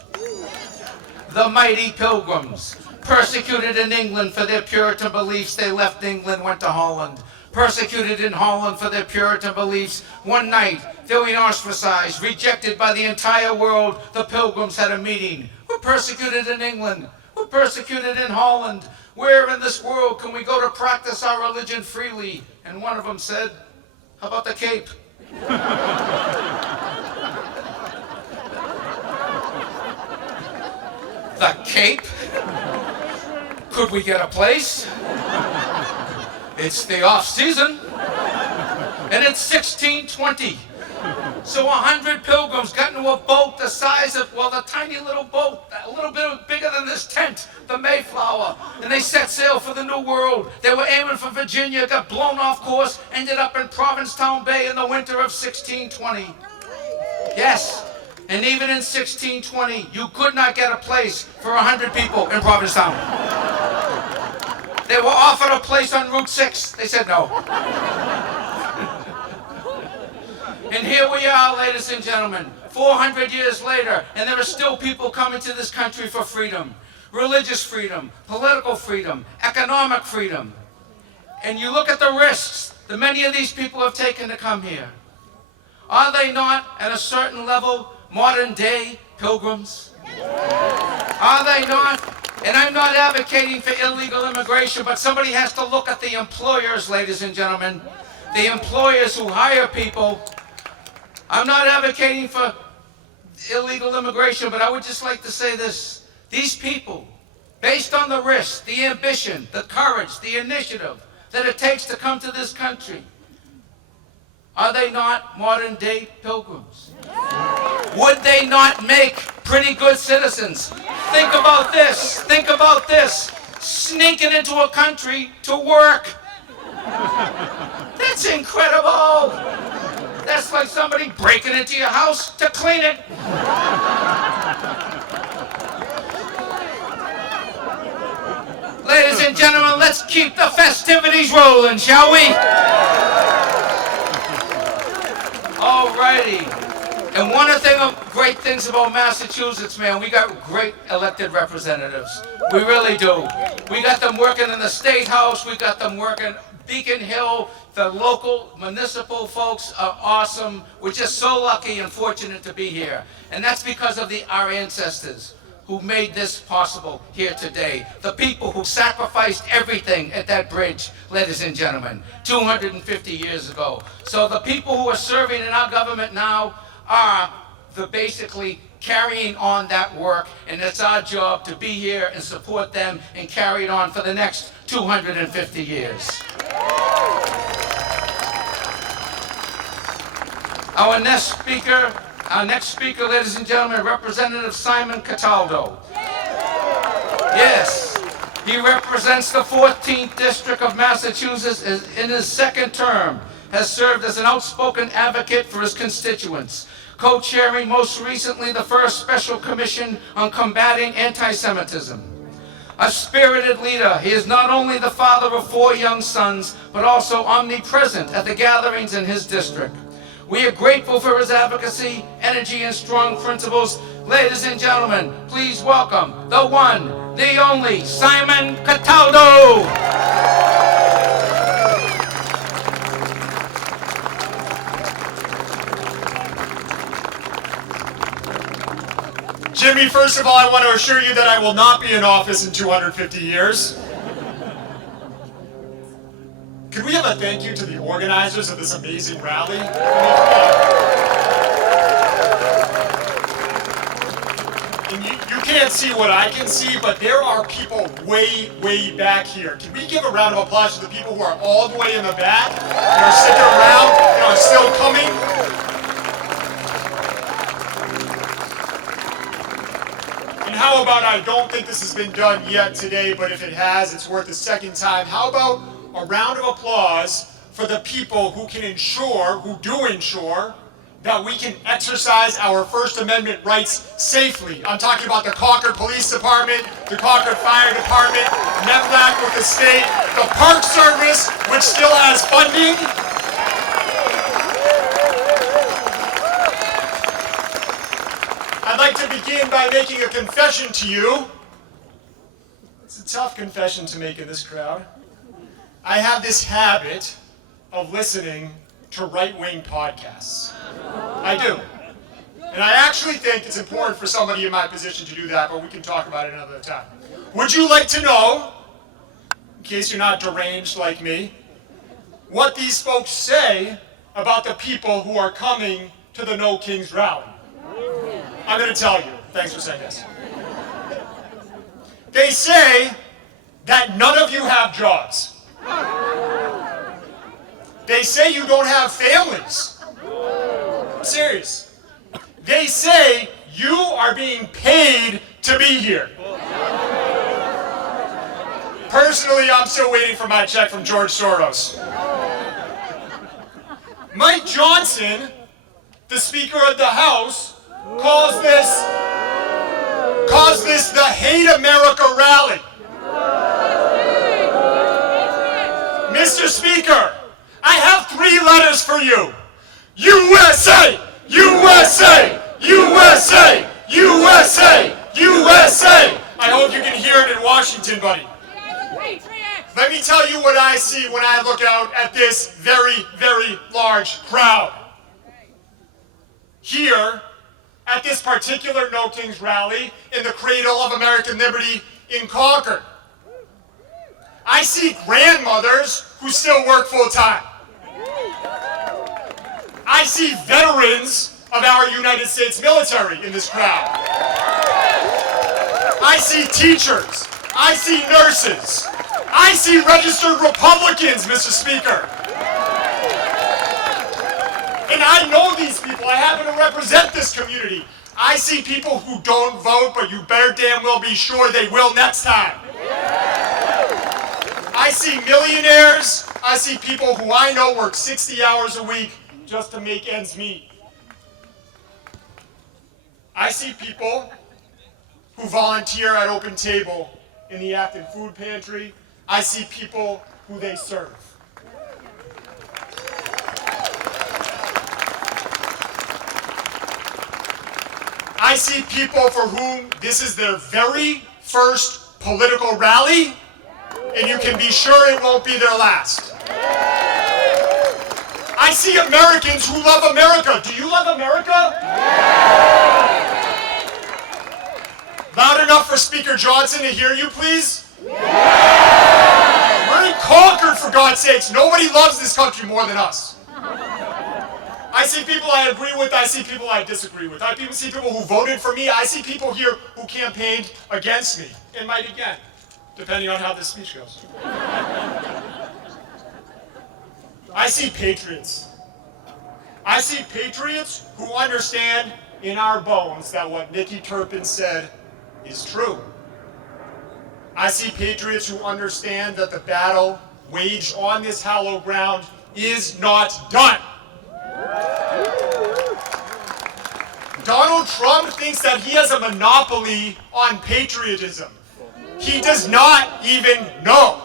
The mighty Pilgrims, persecuted in England for their Puritan beliefs. They left England, went to Holland. Persecuted in Holland for their Puritan beliefs. One night, feeling ostracized, rejected by the entire world, the Pilgrims had a meeting. We're persecuted in England. We're persecuted in Holland. Where in this world can we go to practice our religion freely? And one of them said, how about the Cape? The Cape? Could we get a place? It's the off season, and it's 1620. So 100 pilgrims got into a boat the size of, well, the tiny little boat, a little bit bigger than this tent, the Mayflower, and they set sail for the New World. They were aiming for Virginia, got blown off course, ended up in Provincetown Bay in the winter of 1620. Yes. And even in 1620, you could not get a place for 100 people in Provincetown. They were offered a place on Route 6. They said no. And here we are, ladies and gentlemen, 400 years later, and there are still people coming to this country for freedom. Religious freedom, political freedom, economic freedom. And you look at the risks that many of these people have taken to come here. Are they not, at a certain level, modern day pilgrims? Are they not? And I'm not advocating for illegal immigration, but somebody has to look at the employers, ladies and gentlemen. The employers who hire people. I'm not advocating for illegal immigration, but I would just like to say this. These people, based on the risk, the ambition, the courage, the initiative that it takes to come to this country, are they not modern day pilgrims? Would they not make pretty good citizens? Think about this. Think about this. Sneaking into a country to work. That's incredible. That's like somebody breaking into your house to clean it. Ladies and gentlemen, let's keep the festivities rolling, shall we? Alrighty. And one of the great things about Massachusetts, man, we got great elected representatives. We really do. We got them working in the State House. We got them working Beacon Hill. The local municipal folks are awesome. We're just so lucky and fortunate to be here. And that's because of our ancestors who made this possible here today. The people who sacrificed everything at that bridge, ladies and gentlemen, 250 years ago. So the people who are serving in our government now are basically carrying on that work, and it's our job to be here and support them and carry it on for the next 250 years. Our next speaker, ladies and gentlemen, Representative Simon Cataldo. Yes, he represents the 14th District of Massachusetts in his second term, has served as an outspoken advocate for his constituents, co-chairing most recently the first Special Commission on Combating Anti-Semitism. A spirited leader, he is not only the father of 4 young sons, but also omnipresent at the gatherings in his district. We are grateful for his advocacy, energy, and strong principles. Ladies and gentlemen, please welcome the one, the only, Simon Cataldo. Jimmy, first of all, I want to assure you that I will not be in office in 250 years. Could we have a thank you to the organizers of this amazing rally? And you can't see what I can see, but there are people way, way back here. Can we give a round of applause to the people who are all the way in the back and are sticking around and are still coming? And how about I don't think this has been done yet today, but if it has, it's worth a second time. How about a round of applause for the people who do ensure, that we can exercise our First Amendment rights safely. I'm talking about the Concord Police Department, the Concord Fire Department, NEPLAC with the state, the Park Service, which still has funding. I'd like to begin by making a confession to you. It's a tough confession to make in this crowd. I have this habit of listening to right-wing podcasts. I do. And I actually think it's important for somebody in my position to do that, but we can talk about it another time. Would you like to know, in case you're not deranged like me, what these folks say about the people who are coming to the No Kings rally? I'm going to tell you. Thanks for saying this. They say that none of you have jobs. They say you don't have families. I'm serious. They say you are being paid to be here. Personally, I'm still waiting for my check from George Soros. Mike Johnson, the Speaker of the House, calls this the Hate America rally. Mr. Speaker, I have 3 letters for you. USA! USA! USA! USA! USA! I hope you can hear it in Washington, buddy. Let me tell you what I see when I look out at this very, very large crowd. Here, at this particular No Kings rally in the cradle of American liberty in Concord, I see grandmothers who still work full-time. I see veterans of our United States military in this crowd. I see teachers. I see nurses. I see registered Republicans, Mr. Speaker. And I know these people. I happen to represent this community. I see people who don't vote, but you better damn well be sure they will next time. I see millionaires. I see people who I know work 60 hours a week just to make ends meet. I see people who volunteer at Open Table in the Acton Food Pantry. I see people who they serve. I see people for whom this is their very first political rally, and you can be sure it won't be their last. I see Americans who love America. Do you love America? Loud enough for Speaker Johnson to hear you, please? We're in Concord, for God's sakes. Nobody loves this country more than us. I see people I agree with. I see people I disagree with. I see people who voted for me. I see people here who campaigned against me and might again, depending on how this speech goes. I see patriots. I see patriots who understand in our bones that what Nikki Turpin said is true. I see patriots who understand that the battle waged on this hallowed ground is not done. Donald Trump thinks that he has a monopoly on patriotism. He does not even know.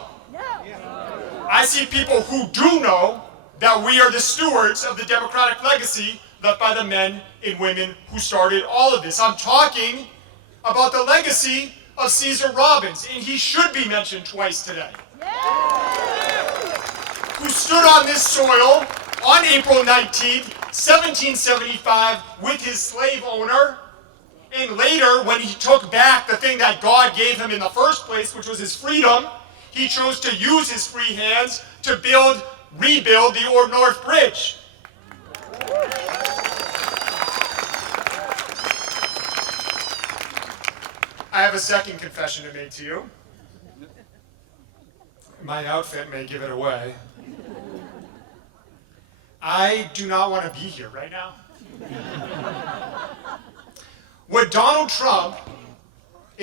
I see people who do know that we are the stewards of the democratic legacy left by the men and women who started all of this. I'm talking about the legacy of Cesar Robbins, and he should be mentioned twice today. Who stood on this soil on April 19th, 1775, with his slave owner, and later, when he took back the thing that God gave him in the first place, which was his freedom, he chose to use his free hands to rebuild the Old North Bridge. I have a second confession to make to you. My outfit may give it away. I do not want to be here right now. What Donald Trump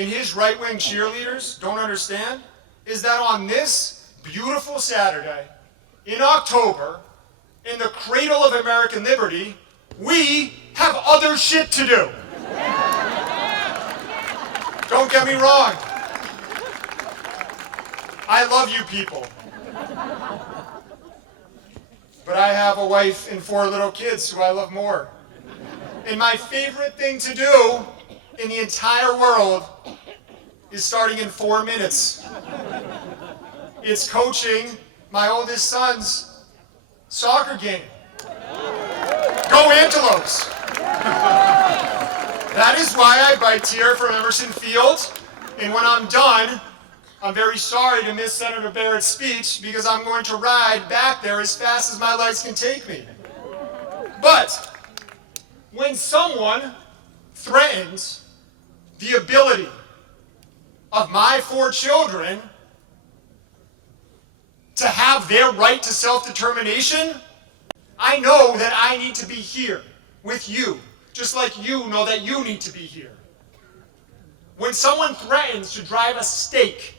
and his right-wing cheerleaders don't understand is that on this beautiful Saturday in October, in the cradle of American liberty, we have other shit to do. Don't get me wrong. I love you people. But I have a wife and 4 little kids who I love more. And my favorite thing to do in the entire world is starting in 4 minutes. It's coaching my oldest son's soccer game. Go Antelopes! That is why I bike here from Emerson Field, and when I'm done, I'm very sorry to miss Senator Barrett's speech because I'm going to ride back there as fast as my legs can take me. But when someone threatens the ability of my 4 children to have their right to self-determination, I know that I need to be here with you, just like you know that you need to be here. When someone threatens to drive a stake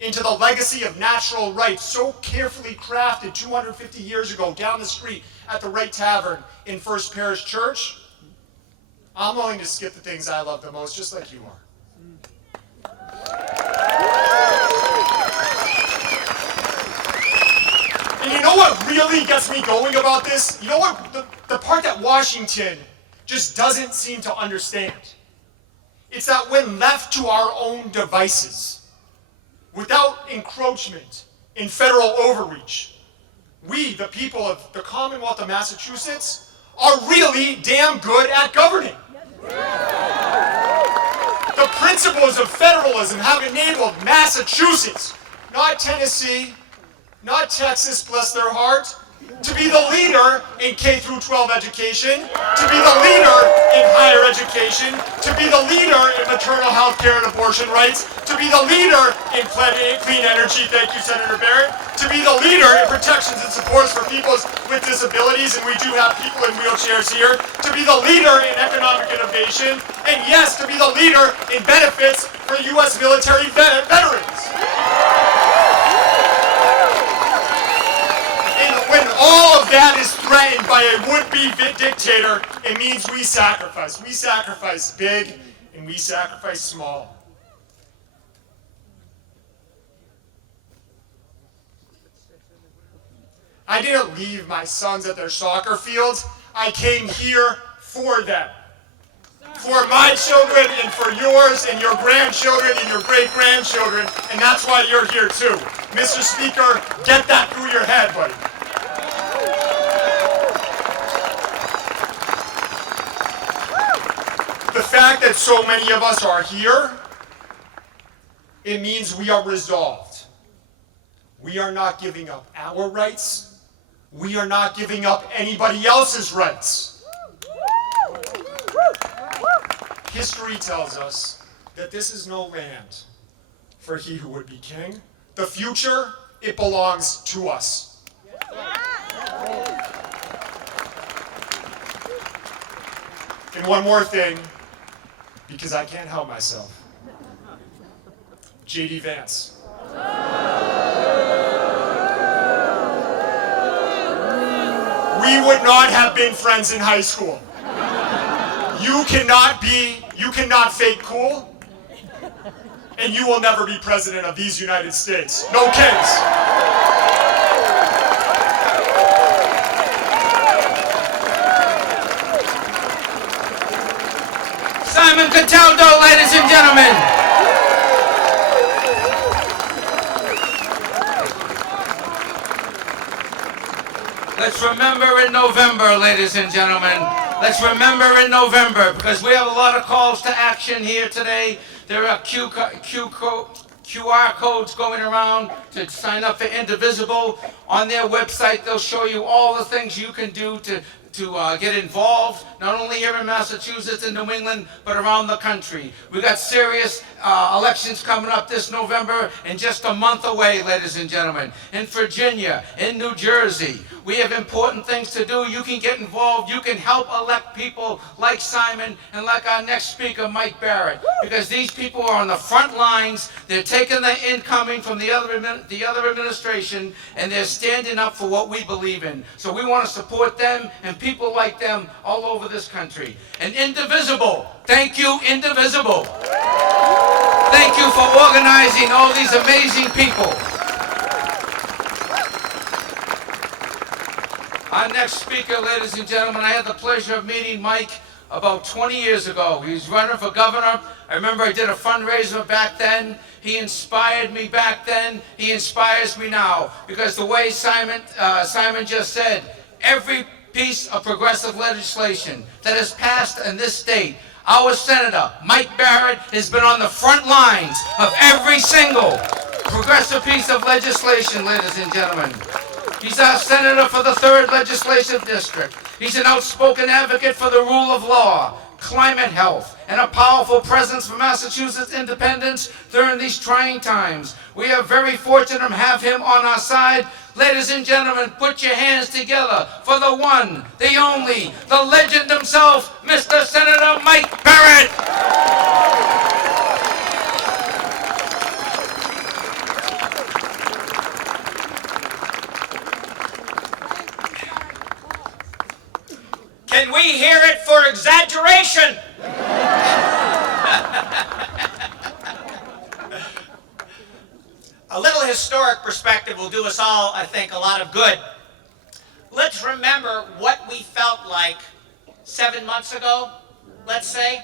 into the legacy of natural rights so carefully crafted 250 years ago down the street at the Wright Tavern in First Parish Church, I'm willing to skip the things I love the most, just like you are. And you know what really gets me going about this? You know what? The part that Washington just doesn't seem to understand. It's that when left to our own devices, without encroachment in federal overreach, we, the people of the Commonwealth of Massachusetts, are really damn good at governing. The principles of federalism have enabled Massachusetts, not Tennessee, not Texas, bless their heart, to be the leader in K-12 education, to be the leader in higher education, to be the leader in maternal health care and abortion rights, to be the leader in clean energy, thank you, Senator Barrett, to be the leader in protections and supports for people with disabilities, and we do have people in wheelchairs here, to be the leader in economic innovation, and yes, to be the leader in benefits for U.S. military veterans. When all of that is threatened by a would-be dictator, it means we sacrifice. We sacrifice big and we sacrifice small. I didn't leave my sons at their soccer fields. I came here for them. For my children and for yours and your grandchildren and your great-grandchildren, and that's why you're here too. Mr. Speaker, get that through your head, buddy. The fact that so many of us are here, it means we are resolved. We are not giving up our rights. We are not giving up anybody else's rights. History tells us that this is no land for he who would be king. The future, it belongs to us. And one more thing, because I can't help myself. J.D. Vance. We would not have been friends in high school. You cannot fake cool, and you will never be president of these United States. No kids. Simon Cataldo, ladies and gentlemen. Let's remember in November, ladies and gentlemen. Let's remember in November, because we have a lot of calls to action here today. There are QR codes going around to sign up for Indivisible. On their website, they'll show you all the things you can do to get involved, not only here in Massachusetts and New England, but around the country. We got serious elections coming up this November and just a month away, ladies and gentlemen. In Virginia, in New Jersey, we have important things to do. You can get involved. You can help elect people like Simon and like our next speaker, Mike Barrett, because these people are on the front lines. They're taking the incoming from the other administration, and they're standing up for what we believe in. So we want to support them and people like them all over this country. And Indivisible, thank you, Indivisible. Thank you for organizing all these amazing people. Our next speaker, ladies and gentlemen, I had the pleasure of meeting Mike about 20 years ago. He was running for governor. I remember I did a fundraiser back then. He inspired me back then. He inspires me now. Because the way Simon just said, every piece of progressive legislation that is passed in this state, our Senator, Mike Barrett, has been on the front lines of every single progressive piece of legislation, ladies and gentlemen. He's our senator for the 3rd Legislative District. He's an outspoken advocate for the rule of law, climate health, and a powerful presence for Massachusetts independence during these trying times. We are very fortunate to have him on our side. Ladies and gentlemen, put your hands together for the one, the only, the legend himself, Mr. Senator Mike Barrett. Can we hear it for exaggeration? A little historic perspective will do us all, I think, a lot of good. Let's remember what we felt like 7 months ago, let's say.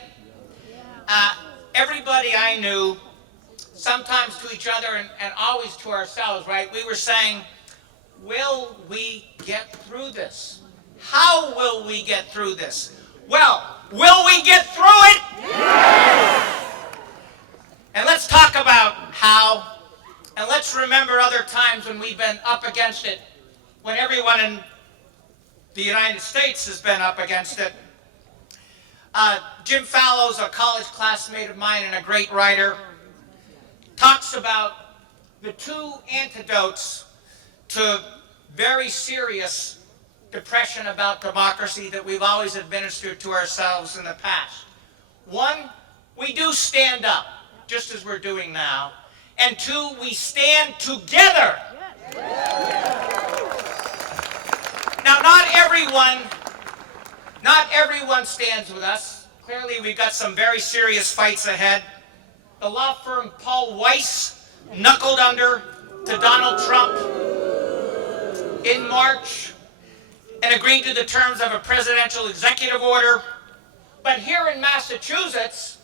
Everybody I knew, sometimes to each other and always to ourselves, right? We were saying, will we get through this? How will we get through this? Well, will we get through it? Yes! And let's talk about how, and let's remember other times when we've been up against it, when everyone in the United States has been up against it. Jim Fallow's a college classmate of mine and a great writer, talks about the 2 antidotes to very serious depression about democracy that we've always administered to ourselves in the past. 1, we do stand up, just as we're doing now. And 2, we stand together. Now, not everyone stands with us. Clearly, we've got some very serious fights ahead. The law firm Paul Weiss knuckled under to Donald Trump in March and agreed to the terms of a presidential executive order. But here in Massachusetts,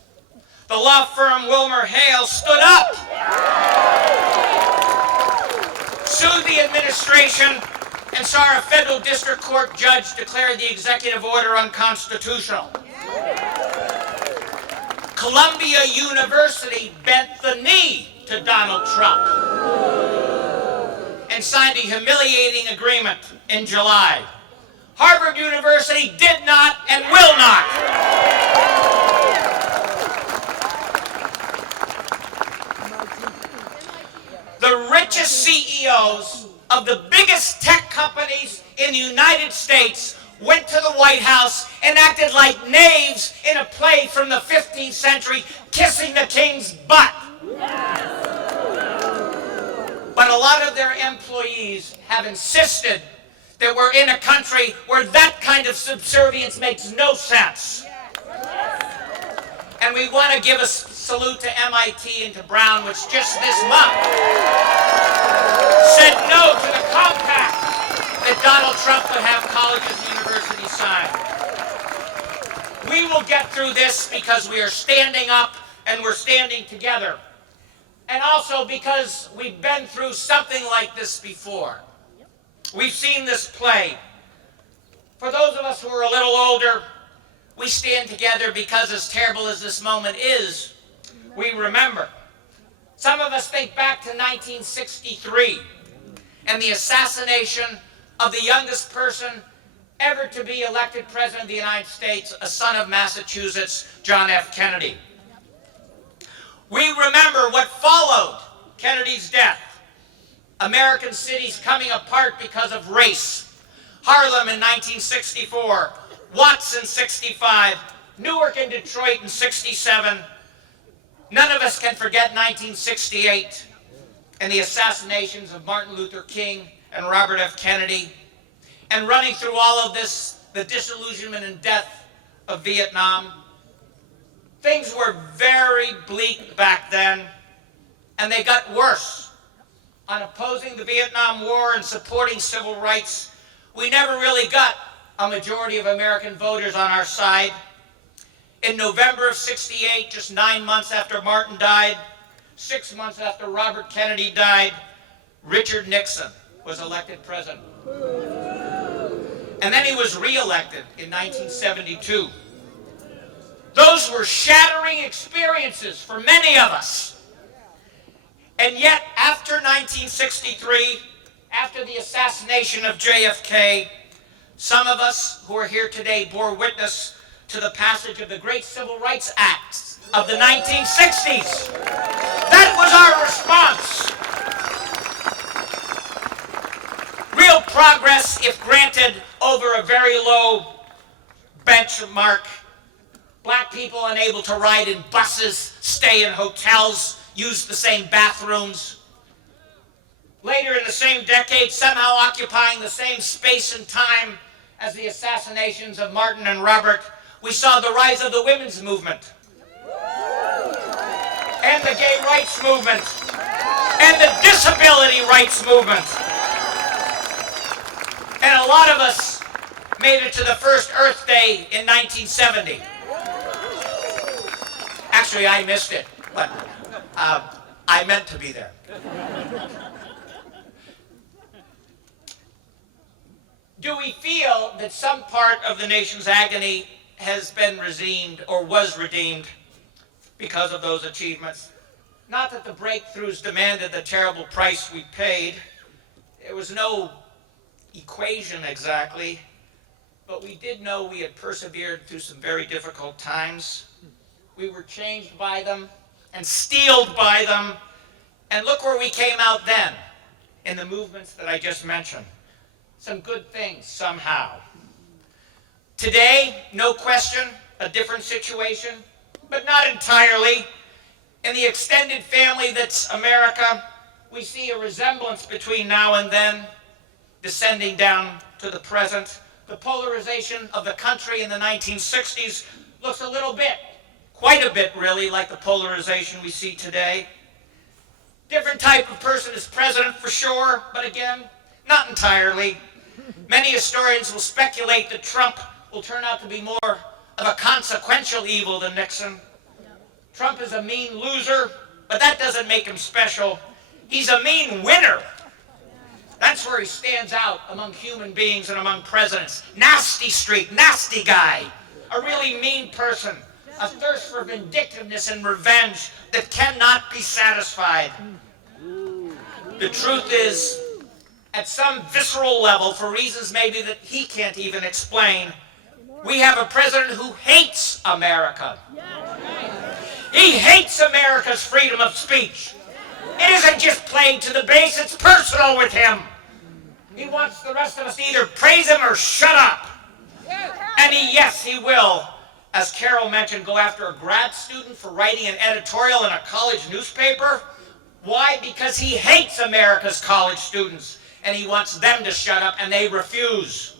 the law firm Wilmer Hale stood up, sued the administration, and saw a federal district court judge declare the executive order unconstitutional. Columbia University bent the knee to Donald Trump and signed a humiliating agreement in July. Harvard University did not and will not. The richest CEOs of the biggest tech companies in the United States went to the White House and acted like knaves in a play from the 15th century, kissing the king's butt. But a lot of their employees have insisted that we're in a country where that kind of subservience makes no sense. And we want to give a salute to MIT and to Brown, which just this month said no to the compact that Donald Trump would have colleges and universities sign. We will get through this because we are standing up and we're standing together. And also because we've been through something like this before. We've seen this play. For those of us who are a little older, we stand together because, as terrible as this moment is, we remember. Some of us think back to 1963 and the assassination of the youngest person ever to be elected President of the United States, a son of Massachusetts, John F. Kennedy. We remember what followed Kennedy's death. American cities coming apart because of race. Harlem in 1964, Watts in 65, Newark and Detroit in 67. None of us can forget 1968 and the assassinations of Martin Luther King and Robert F. Kennedy. And running through all of this, the disillusionment and death of Vietnam. Things were very bleak back then, and they got worse. On opposing the Vietnam War and supporting civil rights, we never really got a majority of American voters on our side. In November of '68, just 9 months after Martin died, 6 months after Robert Kennedy died, Richard Nixon was elected president. And then he was re-elected in 1972. Those were shattering experiences for many of us. And yet, after 1963, after the assassination of JFK, some of us who are here today bore witness to the passage of the great Civil Rights Act of the 1960s. That was our response. Real progress, if granted over a very low benchmark. Black people unable to ride in buses, stay in hotels, use the same bathrooms. Later in the same decade, somehow occupying the same space and time as the assassinations of Martin and Robert, we saw the rise of the women's movement, and the gay rights movement, and the disability rights movement. And a lot of us made it to the first Earth Day in 1970. Actually, I missed it, but I meant to be there. Do we feel that some part of the nation's agony has been redeemed or was redeemed because of those achievements? Not that the breakthroughs demanded the terrible price we paid. There was no equation exactly, but we did know we had persevered through some very difficult times. We were changed by them and steeled by them, and look where we came out then in the movements that I just mentioned. Some good things somehow. Today, no question, a different situation, but not entirely. In the extended family that's America, we see a resemblance between now and then, descending down to the present. The polarization of the country in the 1960s looks a little bit, quite a bit really, like the polarization we see today. Different type of person is president for sure, but again, not entirely. Many historians will speculate that Trump will turn out to be more of a consequential evil than Nixon. Trump is a mean loser, but that doesn't make him special. He's a mean winner. That's where he stands out among human beings and among presidents. Nasty streak, nasty guy, a really mean person, a thirst for vindictiveness and revenge that cannot be satisfied. The truth is, at some visceral level, for reasons maybe that he can't even explain, we have a president who hates America. He hates America's freedom of speech. It isn't just playing to the base, it's personal with him. He wants the rest of us to either praise him or shut up. And yes, he will, as Carol mentioned, go after a grad student for writing an editorial in a college newspaper. Why? Because he hates America's college students, and he wants them to shut up, and they refuse.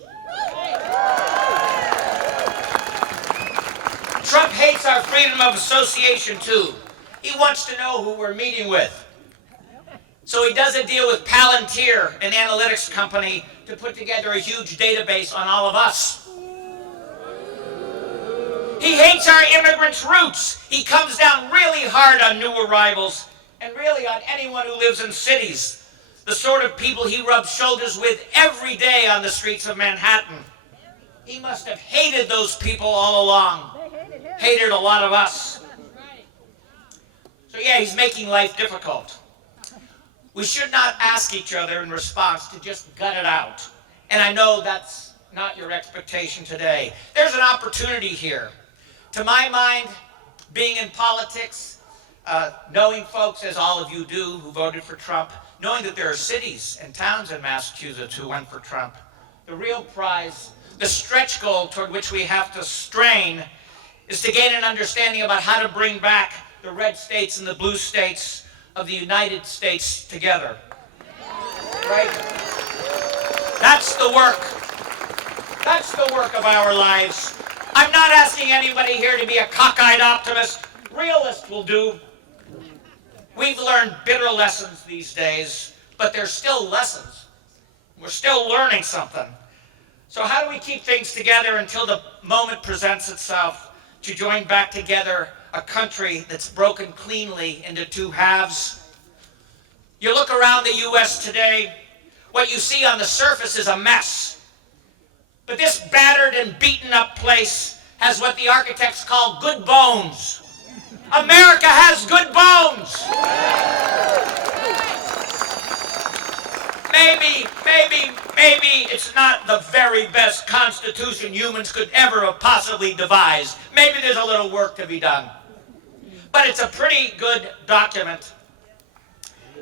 Trump hates our freedom of association, too. He wants to know who we're meeting with. So he does a deal with Palantir, an analytics company, to put together a huge database on all of us. He hates our immigrants' roots. He comes down really hard on new arrivals, and really on anyone who lives in cities, the sort of people he rubs shoulders with every day on the streets of Manhattan. He must have hated those people all along. Hated a lot of us. So yeah, he's making life difficult. We should not ask each other in response to just gut it out. And I know that's not your expectation today. There's an opportunity here. To my mind, being in politics, knowing folks, as all of you do, who voted for Trump, knowing that there are cities and towns in Massachusetts who went for Trump, the real prize, the stretch goal toward which we have to strain, is to gain an understanding about how to bring back the red states and the blue states of the United States together. Right? That's the work. That's the work of our lives. I'm not asking anybody here to be a cockeyed optimist. Realist will do. We've learned bitter lessons these days, but they're still lessons. We're still learning something. So how do we keep things together until the moment presents itself to join back together a country that's broken cleanly into two halves? You look around the U.S. today, what you see on the surface is a mess. But this battered and beaten up place has what the architects call good bones. America has good bones. Maybe it's not the very best constitution humans could ever have possibly devised. Maybe there's a little work to be done. But it's a pretty good document.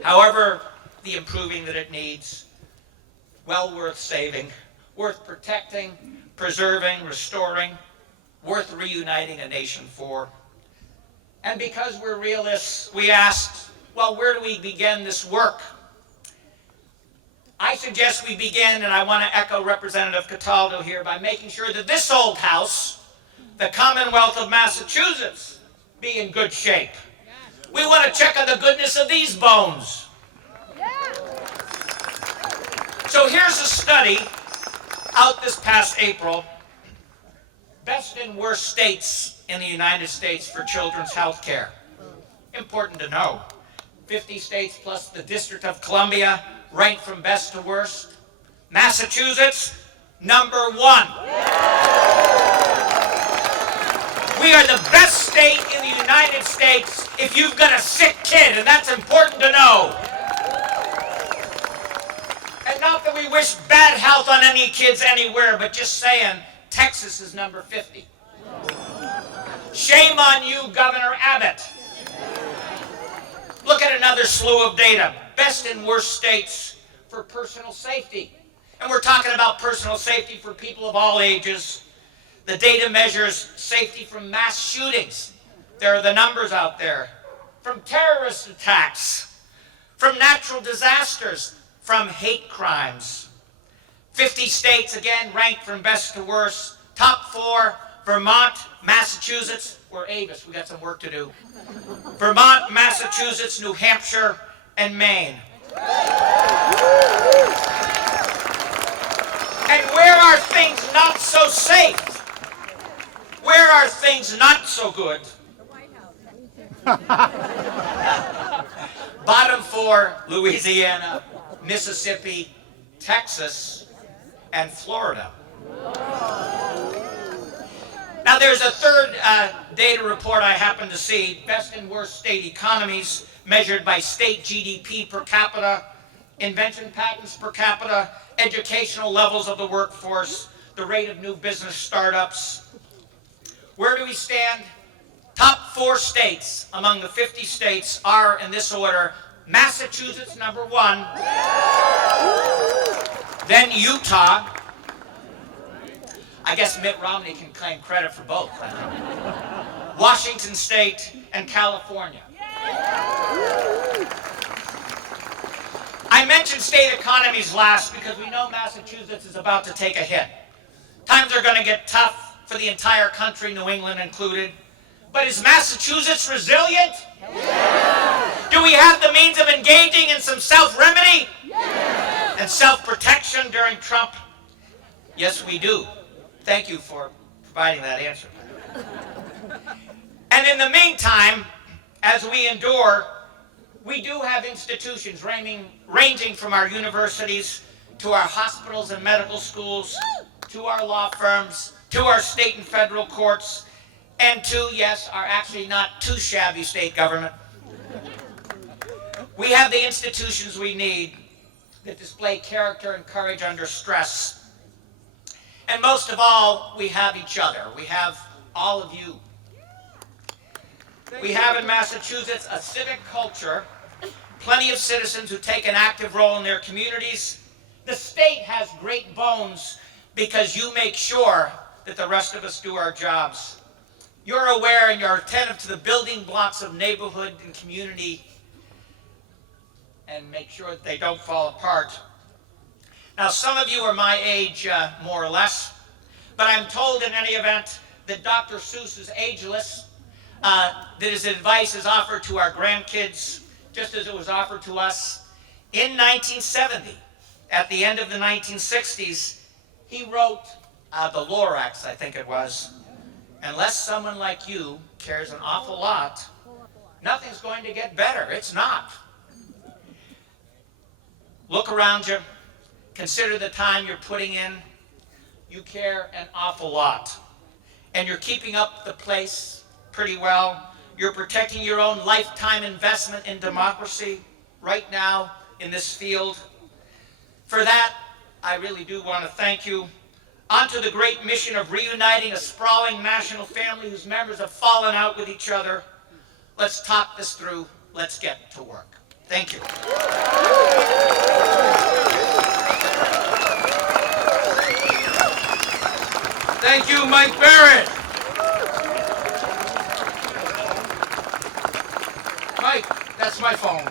However, the improving that it needs, well worth saving, worth protecting, preserving, restoring, worth reuniting a nation for. And because we're realists, we asked, well, where do we begin this work? I suggest we begin, and I want to echo Representative Cataldo here, by making sure that this old house, the Commonwealth of Massachusetts, be in good shape. We want to check on the goodness of these bones. So here's a study out this past April, best and worst states in the United States for children's health care. Important to know. 50 states plus the District of Columbia ranked from best to worst. Massachusetts, number 1. We are the best state in the United States if you've got a sick kid, and that's important to know. And not that we wish bad health on any kids anywhere, but just saying, Texas is number 50. Shame on you, Governor Abbott. Look at another slew of data. Best and worst states for personal safety. And we're talking about personal safety for people of all ages. The data measures safety from mass shootings. There are the numbers out there. From terrorist attacks, from natural disasters, from hate crimes. 50 states, again, ranked from best to worst. Top 4, Vermont, Massachusetts, or Avis. We got some work to do. Vermont, Massachusetts, New Hampshire, and Maine. And where are things not so safe? Where are things not so good? Bottom 4, Louisiana, Mississippi, Texas, and Florida. Now there's a third data report I happened to see, best and worst state economies measured by state GDP per capita, invention patents per capita, educational levels of the workforce, the rate of new business startups. Where do we stand? Top 4 states among the 50 states are, in this order, Massachusetts, number 1, then Utah. I guess Mitt Romney can claim credit for both. Washington State and California. I mentioned state economies last because we know Massachusetts is about to take a hit. Times are going to get tough for the entire country, New England included. But is Massachusetts resilient? Yes. Do we have the means of engaging in some self-remedy? Yes. And self-protection during Trump? Yes, we do. Thank you for providing that answer. And in the meantime, as we endure, we do have institutions ranging from our universities to our hospitals and medical schools, to our law firms, to our state and federal courts, and to, yes, our actually not too shabby state government. We have the institutions we need that display character and courage under stress. And most of all, we have each other. We have all of you. We have in Massachusetts a civic culture, plenty of citizens who take an active role in their communities. The state has great bones because you make sure that the rest of us do our jobs. You're aware and you're attentive to the building blocks of neighborhood and community and make sure that they don't fall apart. Now, some of you are my age, more or less, but I'm told in any event that Dr. Seuss is ageless, that his advice is offered to our grandkids just as it was offered to us. In 1970, at the end of the 1960s, he wrote the Lorax, I think it was, unless someone like you cares an awful lot, nothing's going to get better. It's not. Look around you. Consider the time you're putting in. You care an awful lot. And you're keeping up the place pretty well. You're protecting your own lifetime investment in democracy right now in this field. For that, I really do want to thank you. On to the great mission of reuniting a sprawling national family whose members have fallen out with each other. Let's talk this through. Let's get to work. Thank you. Thank you, Mike Barrett. Mike, that's my phone.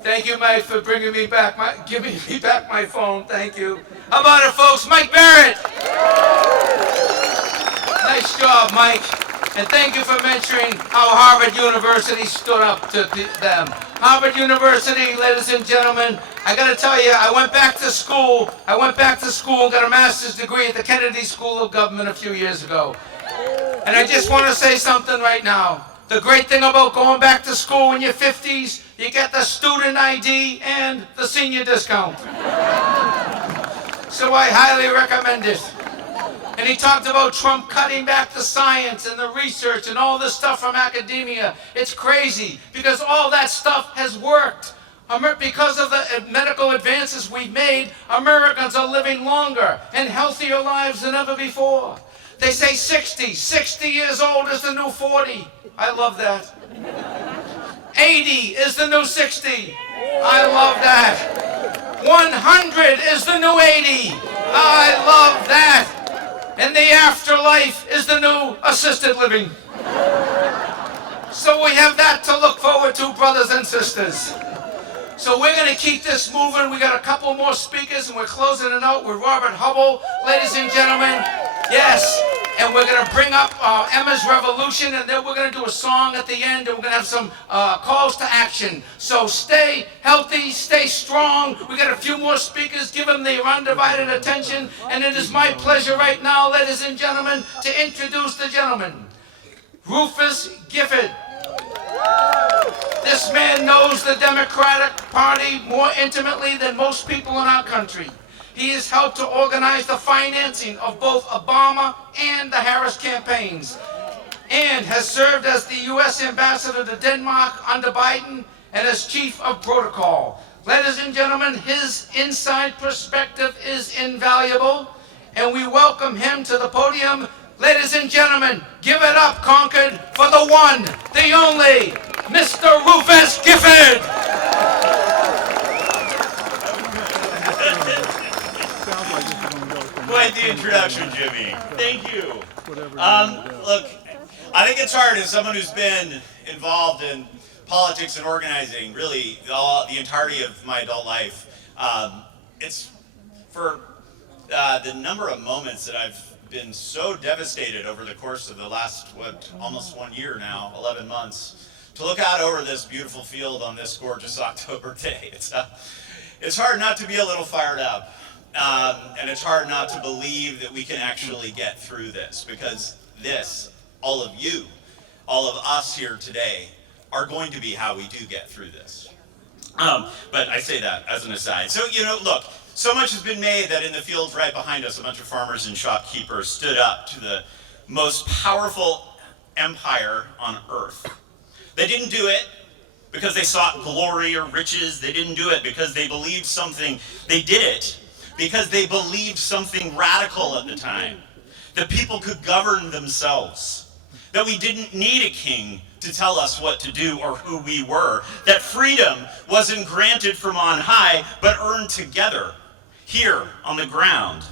Thank you, Mike, for bringing me back, giving me back my phone. Thank you. How about it, folks? Mike Barrett. Nice job, Mike. And thank you for mentioning how Harvard University stood up to them. Harvard University, ladies and gentlemen, I got to tell you, I went back to school and got a master's degree at the Kennedy School of Government a few years ago. And I just want to say something right now. The great thing about going back to school in your 50s, you get the student ID and the senior discount. So I highly recommend it. And he talked about Trump cutting back the science and the research and all this stuff from academia. It's crazy because all that stuff has worked. Because of the medical advances we've made, Americans are living longer and healthier lives than ever before. They say 60 years old is the new 40. I love that. 80 is the new 60. I love that. 100 is the new 80. I love that. And the afterlife is the new assisted living. So we have that to look forward to, brothers and sisters. So we're going to keep this moving. We got a couple more speakers, and we're closing it out with Robert Hubble, ladies and gentlemen. Yes, and we're going to bring up Emma's Revolution, and then we're going to do a song at the end, and we're going to have some calls to action. So stay healthy, stay strong. We got a few more speakers. Give them their undivided attention, and it is my pleasure right now, ladies and gentlemen, to introduce the gentleman, Rufus Gifford. This man knows the Democratic Party more intimately than most people in our country. He has helped to organize the financing of both Obama and the Harris campaigns, and has served as the U.S. ambassador to Denmark under Biden and as chief of protocol. Ladies and gentlemen, his inside perspective is invaluable, and we welcome him to the podium. Ladies and gentlemen, give it up, Concord, for the one, the only, Mr. Rufus Gifford. Quite the introduction, Jimmy. Thank you. Look, I think it's hard as someone who's been involved in politics and organizing really the entirety of my adult life. It's for the number of moments that I've been so devastated over the course of the last, almost 1 year now, 11 months, to look out over this beautiful field on this gorgeous October day. It's hard not to be a little fired up. And it's hard not to believe that we can actually get through this, because this, all of you, all of us here today, are going to be how we do get through this. But I say that as an aside. So, look, so much has been made that in the fields right behind us, a bunch of farmers and shopkeepers stood up to the most powerful empire on earth. They didn't do it because they sought glory or riches. They didn't do it because they believed something. They did it because they believed something radical at the time, that people could govern themselves, that we didn't need a king to tell us what to do or who we were, that freedom wasn't granted from on high, but earned together here on the ground.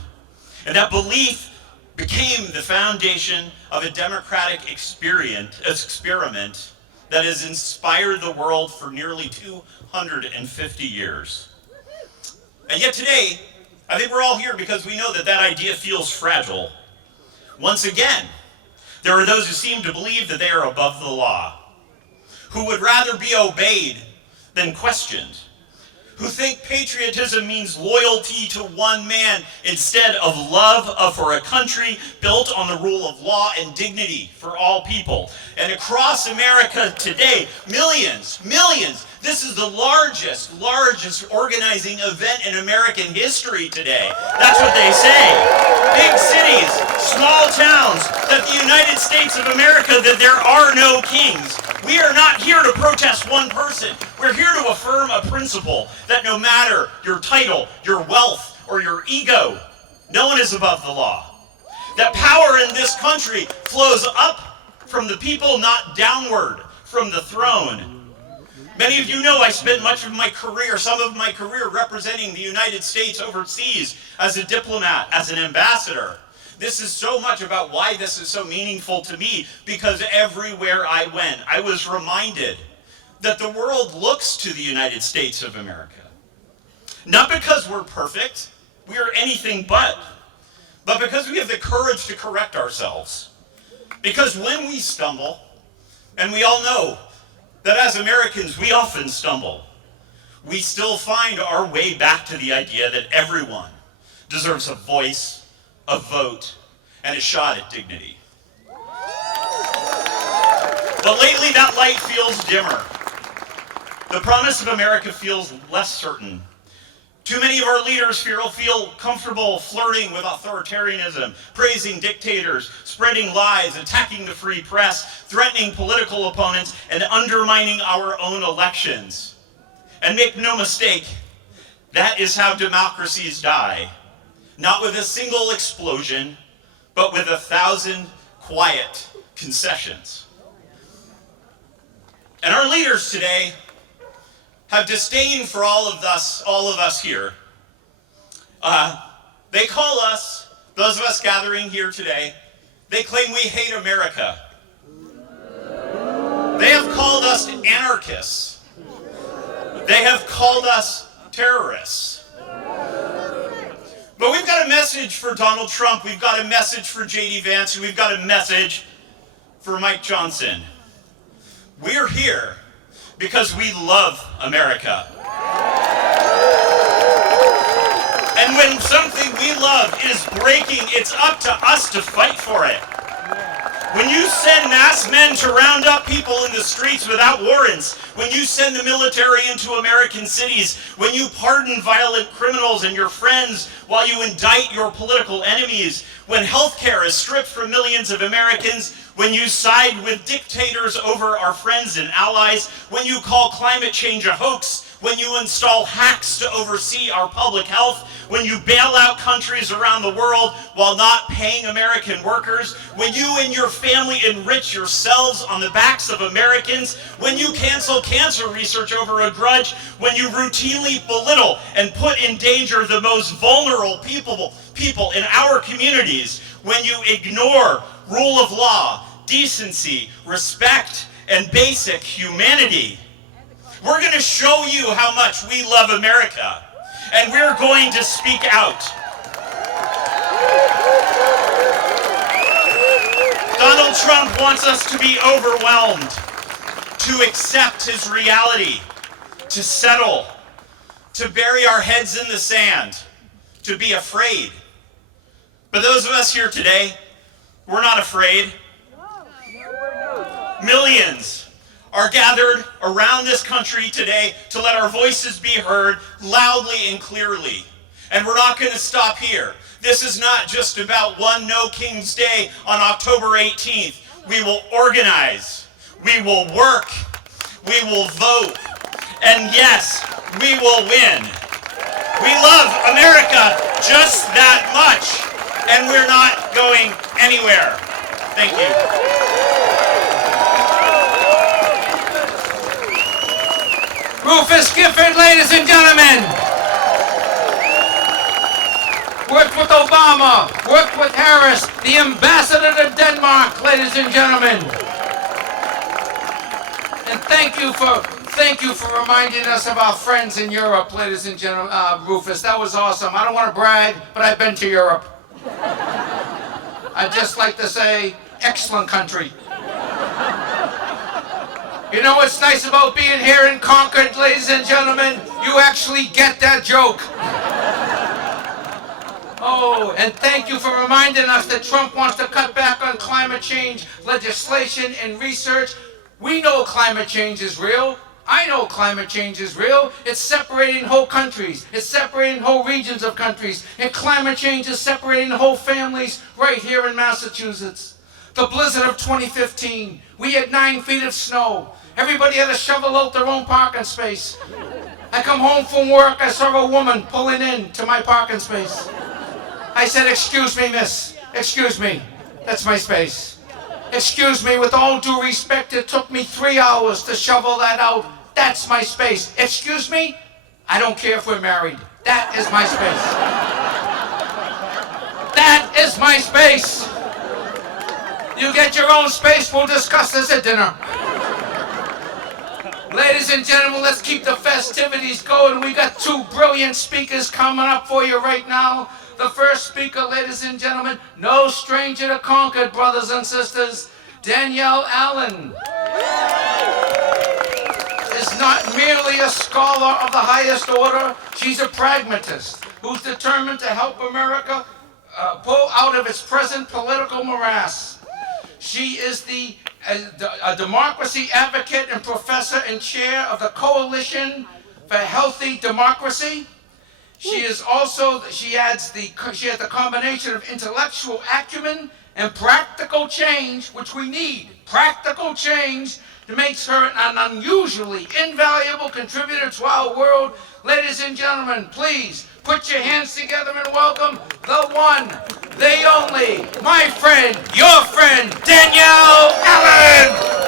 And that belief became the foundation of a democratic experiment that has inspired the world for nearly 250 years. And yet today, I think we're all here because we know that that idea feels fragile. Once again, there are those who seem to believe that they are above the law, who would rather be obeyed than questioned, who think patriotism means loyalty to one man instead of love for a country built on the rule of law and dignity for all people. And across America today, millions, this is the largest organizing event in American history today. That's what they say. Big cities, small towns, that the United States of America, that there are no kings. We are not here to protest one person. We're here to affirm a principle that no matter your title, your wealth, or your ego, no one is above the law. That power in this country flows up from the people, not downward from the throne. Many of you know I spent much of my career, some of my career, representing the United States overseas as a diplomat, as an ambassador. This is so much about why this is so meaningful to me, because everywhere I went, I was reminded that the world looks to the United States of America. Not because we're perfect, we are anything but because we have the courage to correct ourselves. Because when we stumble, and we all know that as Americans we often stumble, we still find our way back to the idea that everyone deserves a voice, a vote, and a shot at dignity. But lately that light feels dimmer. The promise of America feels less certain. Too many of our leaders feel comfortable flirting with authoritarianism, praising dictators, spreading lies, attacking the free press, threatening political opponents, and undermining our own elections. And make no mistake, that is how democracies die. Not with a single explosion, but with 1,000 quiet concessions. And our leaders today have disdain for all of us here. They call us, those of us gathering here today, they claim we hate America. They have called us anarchists. They have called us terrorists. But we've got a message for Donald Trump, we've got a message for J.D. Vance, and we've got a message for Mike Johnson. We're here because we love America. And when something we love is breaking, it's up to us to fight for it. When you send masked men to round up people in the streets without warrants, when you send the military into American cities, when you pardon violent criminals and your friends while you indict your political enemies, when health care is stripped from millions of Americans, when you side with dictators over our friends and allies, when you call climate change a hoax, when you install hacks to oversee our public health, when you bail out countries around the world while not paying American workers, when you and your family enrich yourselves on the backs of Americans, when you cancel cancer research over a grudge, when you routinely belittle and put in danger the most vulnerable people in our communities, when you ignore rule of law, decency, respect, and basic humanity, we're going to show you how much we love America, and we're going to speak out. Donald Trump wants us to be overwhelmed, to accept his reality, to settle, to bury our heads in the sand, to be afraid. But those of us here today, we're not afraid. Millions are gathered around this country today to let our voices be heard loudly and clearly. And we're not going to stop here. This is not just about one No King's Day on October 18th. We will organize. We will work. we will vote, and yes, we will win. We love America just that much, and we're not going anywhere. Thank you. Rufus Gifford, ladies and gentlemen. Worked with Obama, worked with Harris, the ambassador to Denmark, ladies and gentlemen. And thank you for reminding us of our friends in Europe, ladies and gentlemen. Rufus, that was awesome. I don't want to brag, but I've been to Europe. I'd just like to say, excellent country. You know what's nice about being here in Concord, ladies and gentlemen? You actually get that joke. Oh, and thank you for reminding us that Trump wants to cut back on climate change legislation and research. We know climate change is real. I know climate change is real. It's separating whole countries. It's separating whole regions of countries. And climate change is separating whole families right here in Massachusetts. The blizzard of 2015, we had 9 feet of snow. Everybody had to shovel out their own parking space. I come home from work, I saw a woman pulling in to my parking space. I said, "Excuse me, miss. Excuse me. That's my space. Excuse me, with all due respect, it took me 3 hours to shovel that out. That's my space. Excuse me? I don't care if we're married. That is my space. That is my space. You get your own space, we'll discuss this at dinner." Ladies and gentlemen, let's keep the festivities going. We got 2 brilliant speakers coming up for you right now. The first speaker, ladies and gentlemen, no stranger to Concord, brothers and sisters, Danielle Allen is not merely a scholar of the highest order, she's a pragmatist who's determined to help America pull out of its present political morass. She is a democracy advocate and professor and chair of the Coalition for Healthy Democracy. She has the combination of intellectual acumen and practical change, which we need. Practical change that makes her an unusually invaluable contributor to our world. Ladies and gentlemen, please put your hands together and welcome the one, the only, my friend, your friend, Danielle Allen.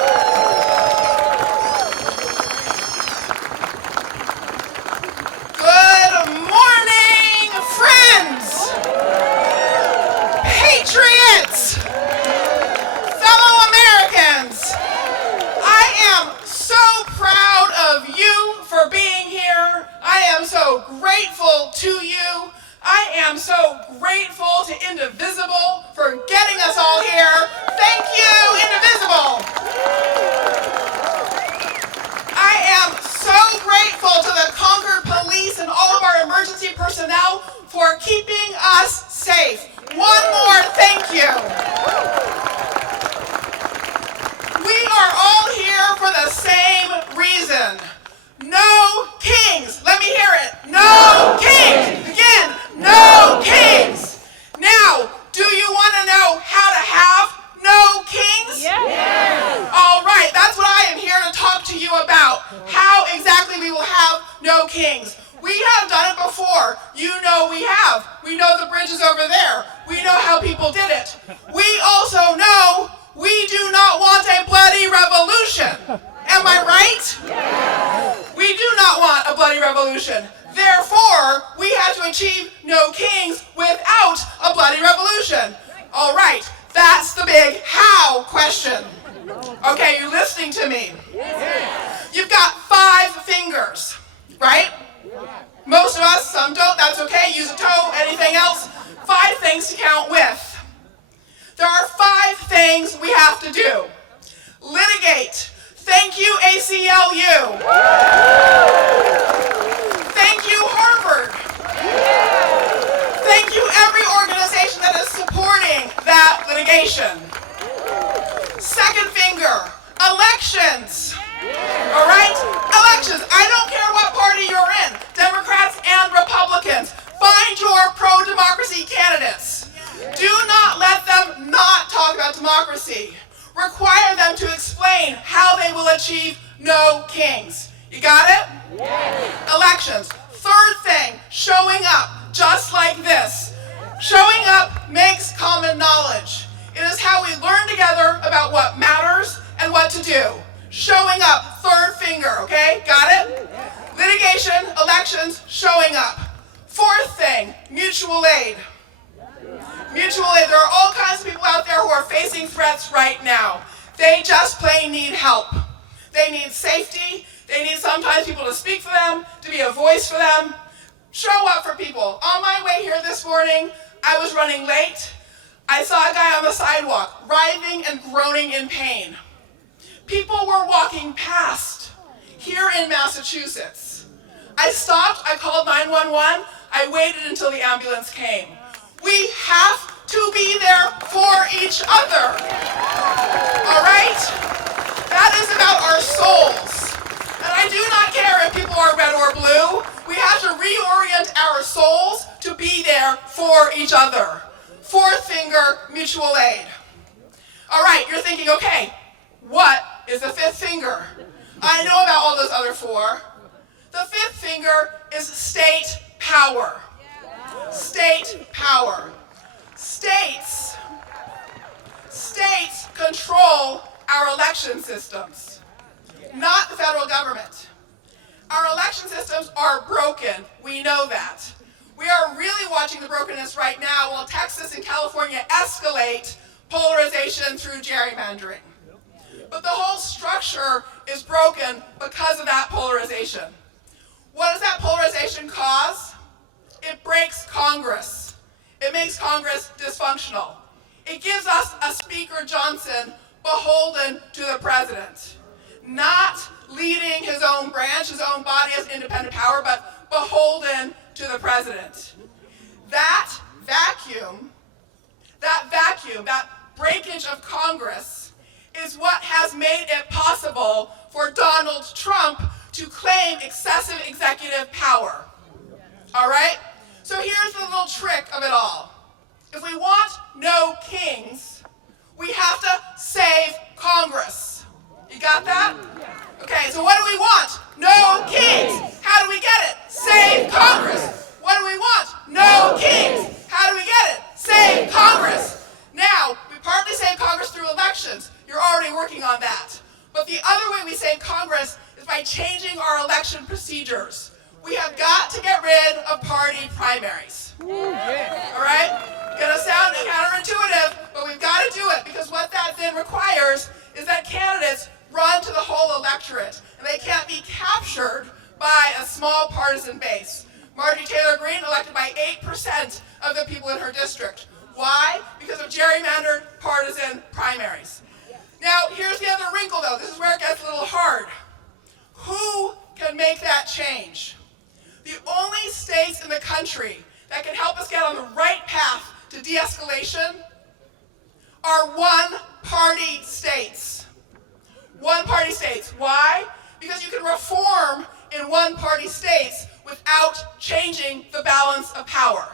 Patriots, fellow Americans, I am so proud of you for being here. I am so grateful to you. I am so grateful to Indivisible for getting us all here. Thank you, Indivisible. I am so grateful to the Concord Police and all of our emergency personnel for keeping us safe. One more thank you. We are all here for the same reason. No kings. Let me hear it. No kings. Again, no kings. Now, do you want to know how to have no kings? Yes. All right, that's what I am here to talk to you about. How exactly we will have no kings. We have done it before. You know we have. We know the bridge is over there. We know how people did it. We also know we do not want a bloody revolution. Am I right? Yes. We do not want a bloody revolution. Therefore, we have to achieve no kings without a bloody revolution. All right, that's the big how question. Okay, you're listening to me. Yes. You've got 5 fingers, right? Most of us, some don't, that's okay. Use a toe, anything else. 5 things to count with. There are 5 things we have to do. Litigate. Thank you, ACLU. Thank you, Harvard. Thank you, every organization that is supporting that litigation. Second finger, elections. All right? Elections. I don't care what party you're in, Democrats and Republicans. Find your pro-democracy candidates. Do not let them not talk about democracy. Require them to explain how they will achieve no kings. You got it? Yes. Elections. Third thing, showing up, just like this. Showing up makes common knowledge. It is how we learn together about what matters and what to do. Showing up, third finger, okay? Got it? Litigation, elections, showing up. Fourth thing, mutual aid. Mutual aid, there are all kinds of people out there who are facing threats right now. They just plain need help. They need safety. They need sometimes people to speak for them, to be a voice for them. Show up for people. On my way here this morning, I was running late. I saw a guy on the sidewalk, writhing and groaning in pain. People were walking past here in Massachusetts. I stopped, I called 911, I waited until the ambulance came. We have to be there for each other. All right? That is about our souls. And I do not care if people are red or blue. We have to reorient our souls to be there for each other. Fourth finger, mutual aid. All right, you're thinking, okay, what is the fifth finger? I know about all those other four. The fifth finger is state power. State power. States control our election systems, not the federal government. Our election systems are broken. We know that. We are really watching the brokenness right now while Texas and California escalate polarization through gerrymandering. But the whole structure is broken because of that polarization. What does that polarization cause? It breaks Congress. It makes Congress dysfunctional. It gives us a Speaker Johnson beholden to the president, not leading his own branch, his own body as independent power, but beholden to the president. That vacuum, that breakage of Congress is what has made it possible for Donald Trump to claim excessive executive power. All right? So here's the little trick of it all. If we want no kings, we have to save Congress. You got that? Okay, so what do we want? No kings. How do we get it? Save Congress. What do we want? No kings. How do we get it? Save Congress. Now, we partly save Congress through elections. You're already working on that. But the other way we save Congress is by changing our election procedures. We have got to get rid of party primaries. All right? Gonna sound counterintuitive, but we've got to do it because what that then requires is that candidates run to the whole electorate, and they can't be captured by a small partisan base. Marjorie Taylor Greene elected by 8% of the people in her district. Why? Because of gerrymandered partisan primaries. Now, here's the other wrinkle, though. This is where it gets a little hard. Who can make that change? The only states in the country that can help us get on the right path to de-escalation are one-party states. One-party states. Why? Because you can reform in one-party states without changing the balance of power.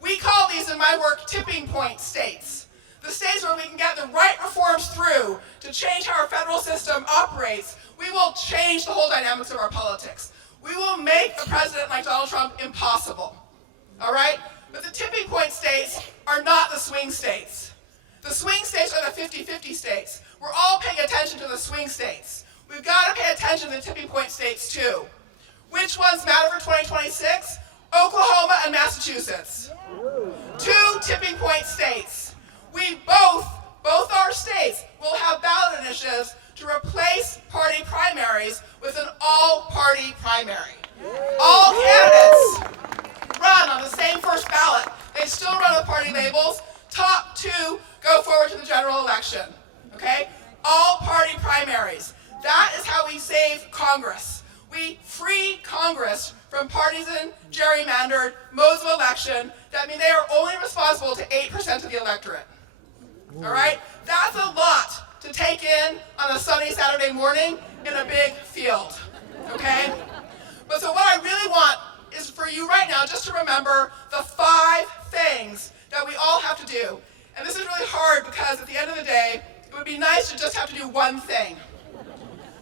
We call these in my work tipping point states. The states where we can get the right reforms through to change how our federal system operates. We will change the whole dynamics of our politics. We will make a president like Donald Trump impossible. All right? But the tipping point states are not the swing states. The swing states are the 50-50 states. We're all paying attention to the swing states. We've got to pay attention to the tipping point states too. Which ones matter for 2026? Oklahoma and Massachusetts. Two tipping point states. We both our states will have ballot initiatives to replace party primaries with an all-party primary. All candidates run on the same first ballot. They still run with party labels. Top two go forward to the general election. Okay? All party primaries. That is how we save Congress. We free Congress from partisan, gerrymandered modes of election that mean they are only responsible to 8% of the electorate. All right? That's a lot to take in on a sunny Saturday morning in a big field. Okay? But so what I really want is for you right now just to remember the 5 things that we all have to do. And this is really hard because at the end of the day, it would be nice to just have to do one thing.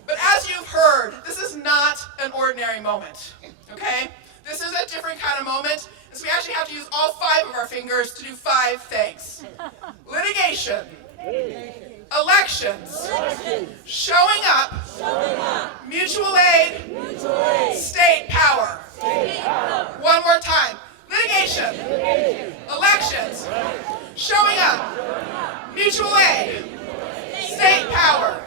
But But as you've heard, this is not an ordinary moment, okay? This is a different kind of moment, and so we actually have to use all 5 of our fingers to do 5 things. Litigation. Elections. Showing up. Mutual aid. State power. One more time. Litigation. Elections. Showing up. Mutual aid. State power.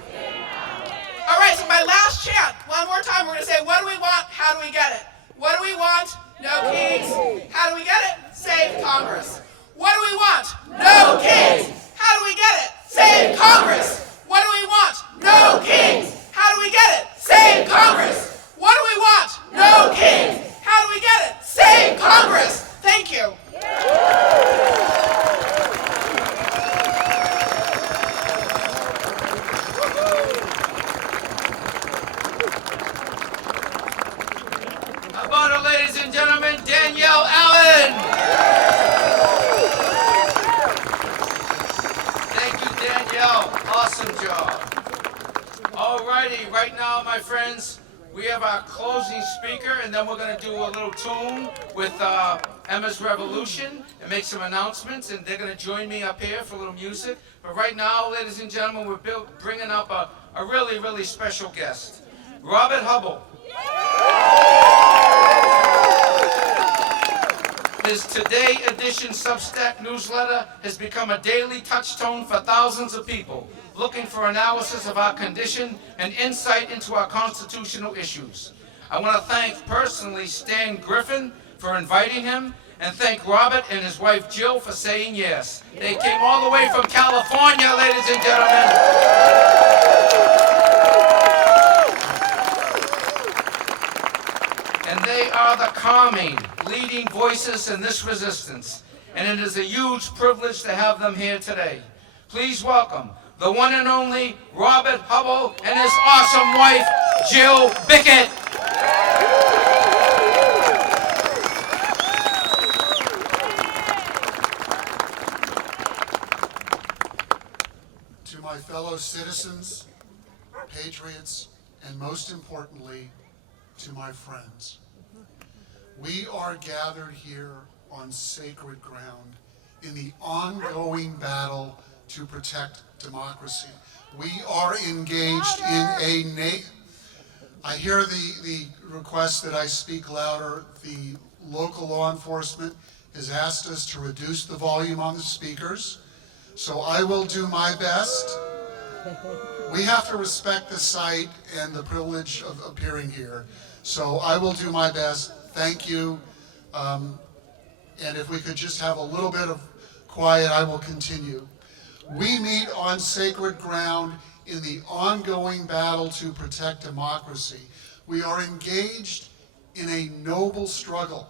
All right, so my last chant. One more time, we're going to say, what do we want? How do we get it? What do we want? No kings. How do we get it? Save Congress. What do we want? No kings. How do we get it? Save Congress. What do we want? No kings. How do we get it? Save Congress. What do we want? No kings. How do we get it? Save Congress. Thank you. How about it, ladies and gentlemen, Danielle Allen. Thank you, Danielle. Awesome job. All righty, right now, my friends, we have our closing speaker, and then we're going to do a little tune with Emma's Revolution and make some announcements, and they're going to join me up here for a little music. But right now, ladies and gentlemen, we're bringing up a really, really special guest, Robert Hubble. His Today Edition Substack newsletter has become a daily touchstone for thousands of people looking for analysis of our condition and insight into our constitutional issues. I want to thank personally Stan Griffin for inviting him, and thank Robert and his wife Jill for saying yes. They came all the way from California, ladies and gentlemen. And they are the calming, leading voices in this resistance. And it is a huge privilege to have them here today. Please welcome the one and only Robert Hubble and his awesome wife, Jill Bickett. To my fellow citizens, patriots, and most importantly, to my friends. We are gathered here on sacred ground in the ongoing battle to protect democracy. We are engaged in I hear the request that I speak louder. The local law enforcement has asked us to reduce the volume on the speakers, so I will do my best. We have to respect the site and the privilege of appearing here, so I will do my best. Thank you. And if we could just have a little bit of quiet, I will continue. We meet on sacred ground in the ongoing battle to protect democracy. We are engaged in a noble struggle,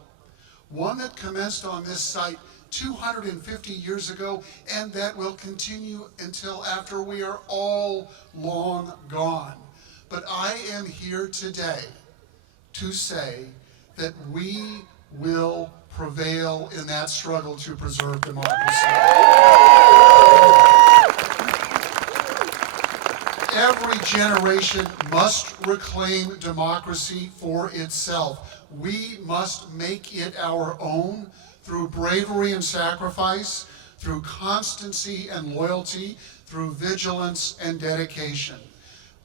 one that commenced on this site 250 years ago, and that will continue until after we are all long gone. But I am here today to say that we will prevail in that struggle to preserve democracy. Every generation must reclaim democracy for itself. We must make it our own through bravery and sacrifice, through constancy and loyalty, through vigilance and dedication.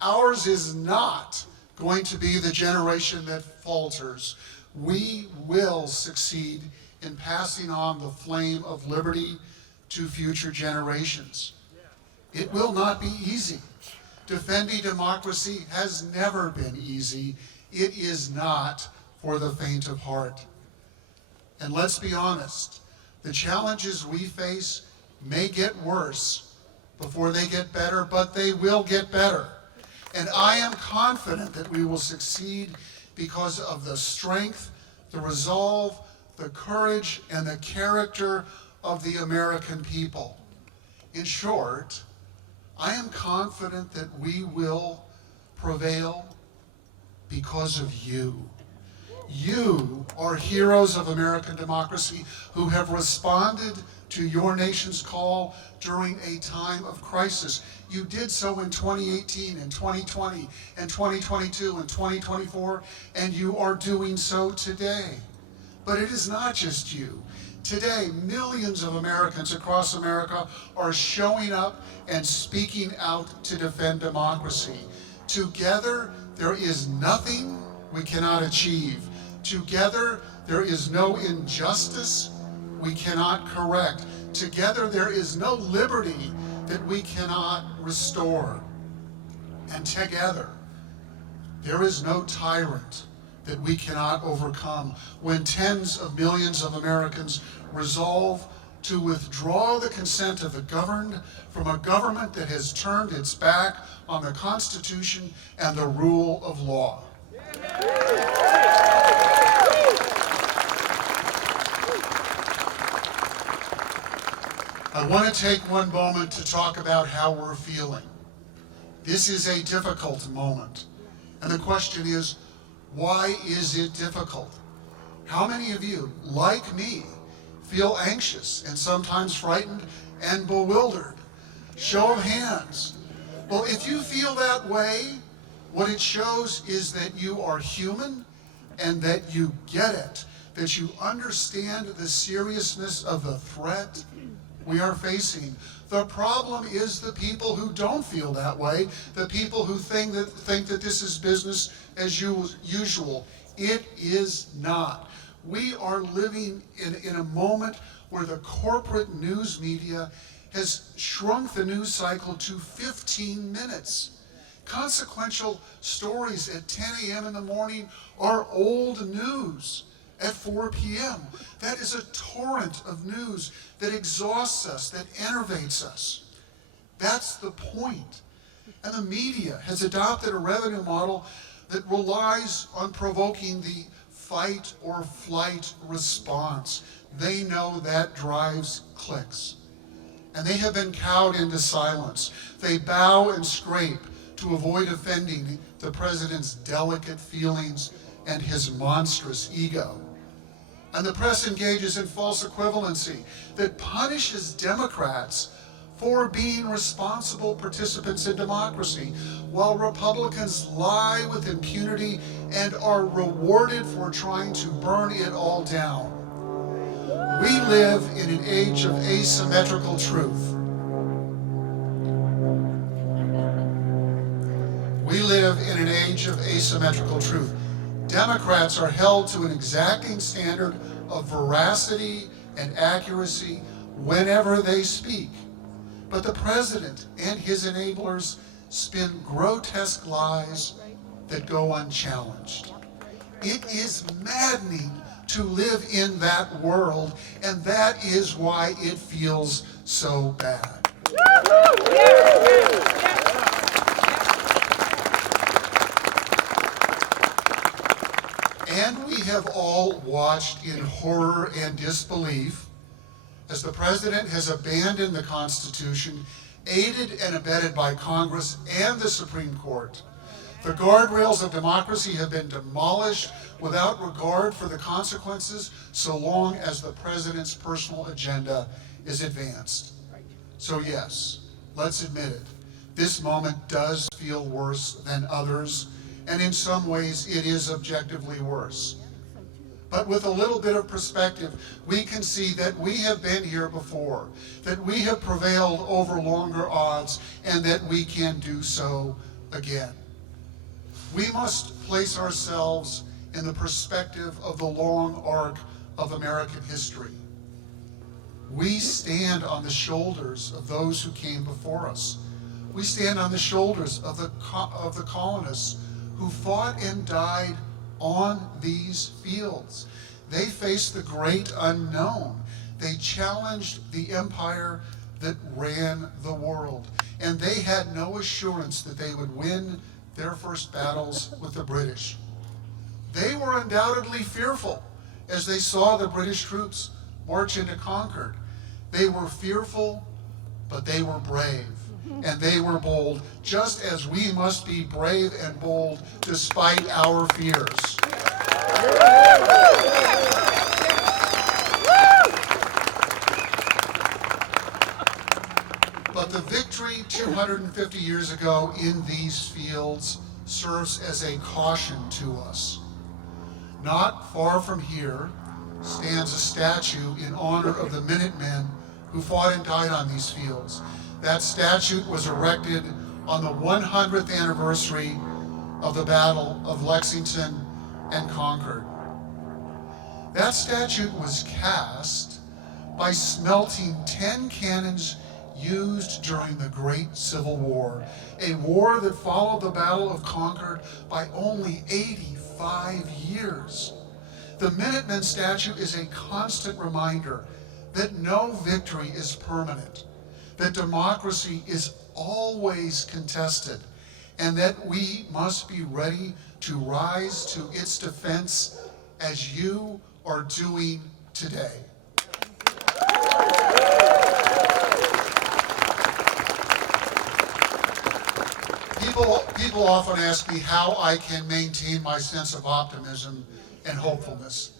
Ours is not going to be the generation that falters. We will succeed in passing on the flame of liberty to future generations. It will not be easy. Defending democracy has never been easy. It is not for the faint of heart. And let's be honest, the challenges we face may get worse before they get better, but they will get better. And I am confident that we will succeed because of the strength, the resolve, the courage, and the character of the American people. In short, I am confident that we will prevail because of you. You are heroes of American democracy who have responded to your nation's call during a time of crisis. You did so in 2018 and 2020 and 2022 and 2024, and you are doing so today. But it is not just you. Today, millions of Americans across America are showing up and speaking out to defend democracy. Together, there is nothing we cannot achieve. Together, there is no injustice we cannot correct. Together, there is no liberty that we cannot restore. And together, there is no tyrant that we cannot overcome. When tens of millions of Americans resolve to withdraw the consent of the governed from a government that has turned its back on the Constitution and the rule of law. I want to take one moment to talk about how we're feeling. This is a difficult moment. And the question is, why is it difficult? How many of you, like me, feel anxious and sometimes frightened and bewildered? Show of hands. Well, if you feel that way, what it shows is that you are human and that you get it, that you understand the seriousness of the threat we are facing. The problem is the people who don't feel that way, the people who think that this is business as usual. It is not. We are living in a moment where the corporate news media has shrunk the news cycle to 15 minutes. Consequential stories at 10 a.m. in the morning are old news at 4 p.m. That is a torrent of news that exhausts us, that enervates us. That's the point. And the media has adopted a revenue model that relies on provoking the fight or flight response. They know that drives clicks. And they have been cowed into silence. They bow and scrape to avoid offending the president's delicate feelings and his monstrous ego. And the press engages in false equivalency that punishes Democrats for being responsible participants in democracy, while Republicans lie with impunity and are rewarded for trying to burn it all down. We live in an age of asymmetrical truth. We live in an age of asymmetrical truth. Democrats are held to an exacting standard of veracity and accuracy whenever they speak. But the president and his enablers spin grotesque lies that go unchallenged. It is maddening to live in that world, and that is why it feels so bad. And we have all watched in horror and disbelief as the president has abandoned the Constitution, aided and abetted by Congress and the Supreme Court. The guardrails of democracy have been demolished without regard for the consequences, so long as the president's personal agenda is advanced. So yes, let's admit it. This moment does feel worse than others, and in some ways it is objectively worse. But with a little bit of perspective, we can see that we have been here before, that we have prevailed over longer odds, and that we can do so again. We must place ourselves in the perspective of the long arc of American history. We stand on the shoulders of those who came before us. We stand on the shoulders of the colonists who fought and died on these fields. They faced the great unknown. They challenged the empire that ran the world. And they had no assurance that they would win their first battles with the British. They were undoubtedly fearful as they saw the British troops march into Concord. They were fearful, but they were brave. And they were bold, just as we must be brave and bold despite our fears. 150 years ago in these fields serves as a caution to us. Not far from here stands a statue in honor of the Minutemen who fought and died on these fields. That statue was erected on the 100th anniversary of the Battle of Lexington and Concord. That statue was cast by smelting 10 cannons used during the Great Civil War, a war that followed the Battle of Concord by only 85 years. The Minutemen statue is a constant reminder that no victory is permanent, that democracy is always contested, and that we must be ready to rise to its defense as you are doing today. People often ask me how I can maintain my sense of optimism and hopefulness.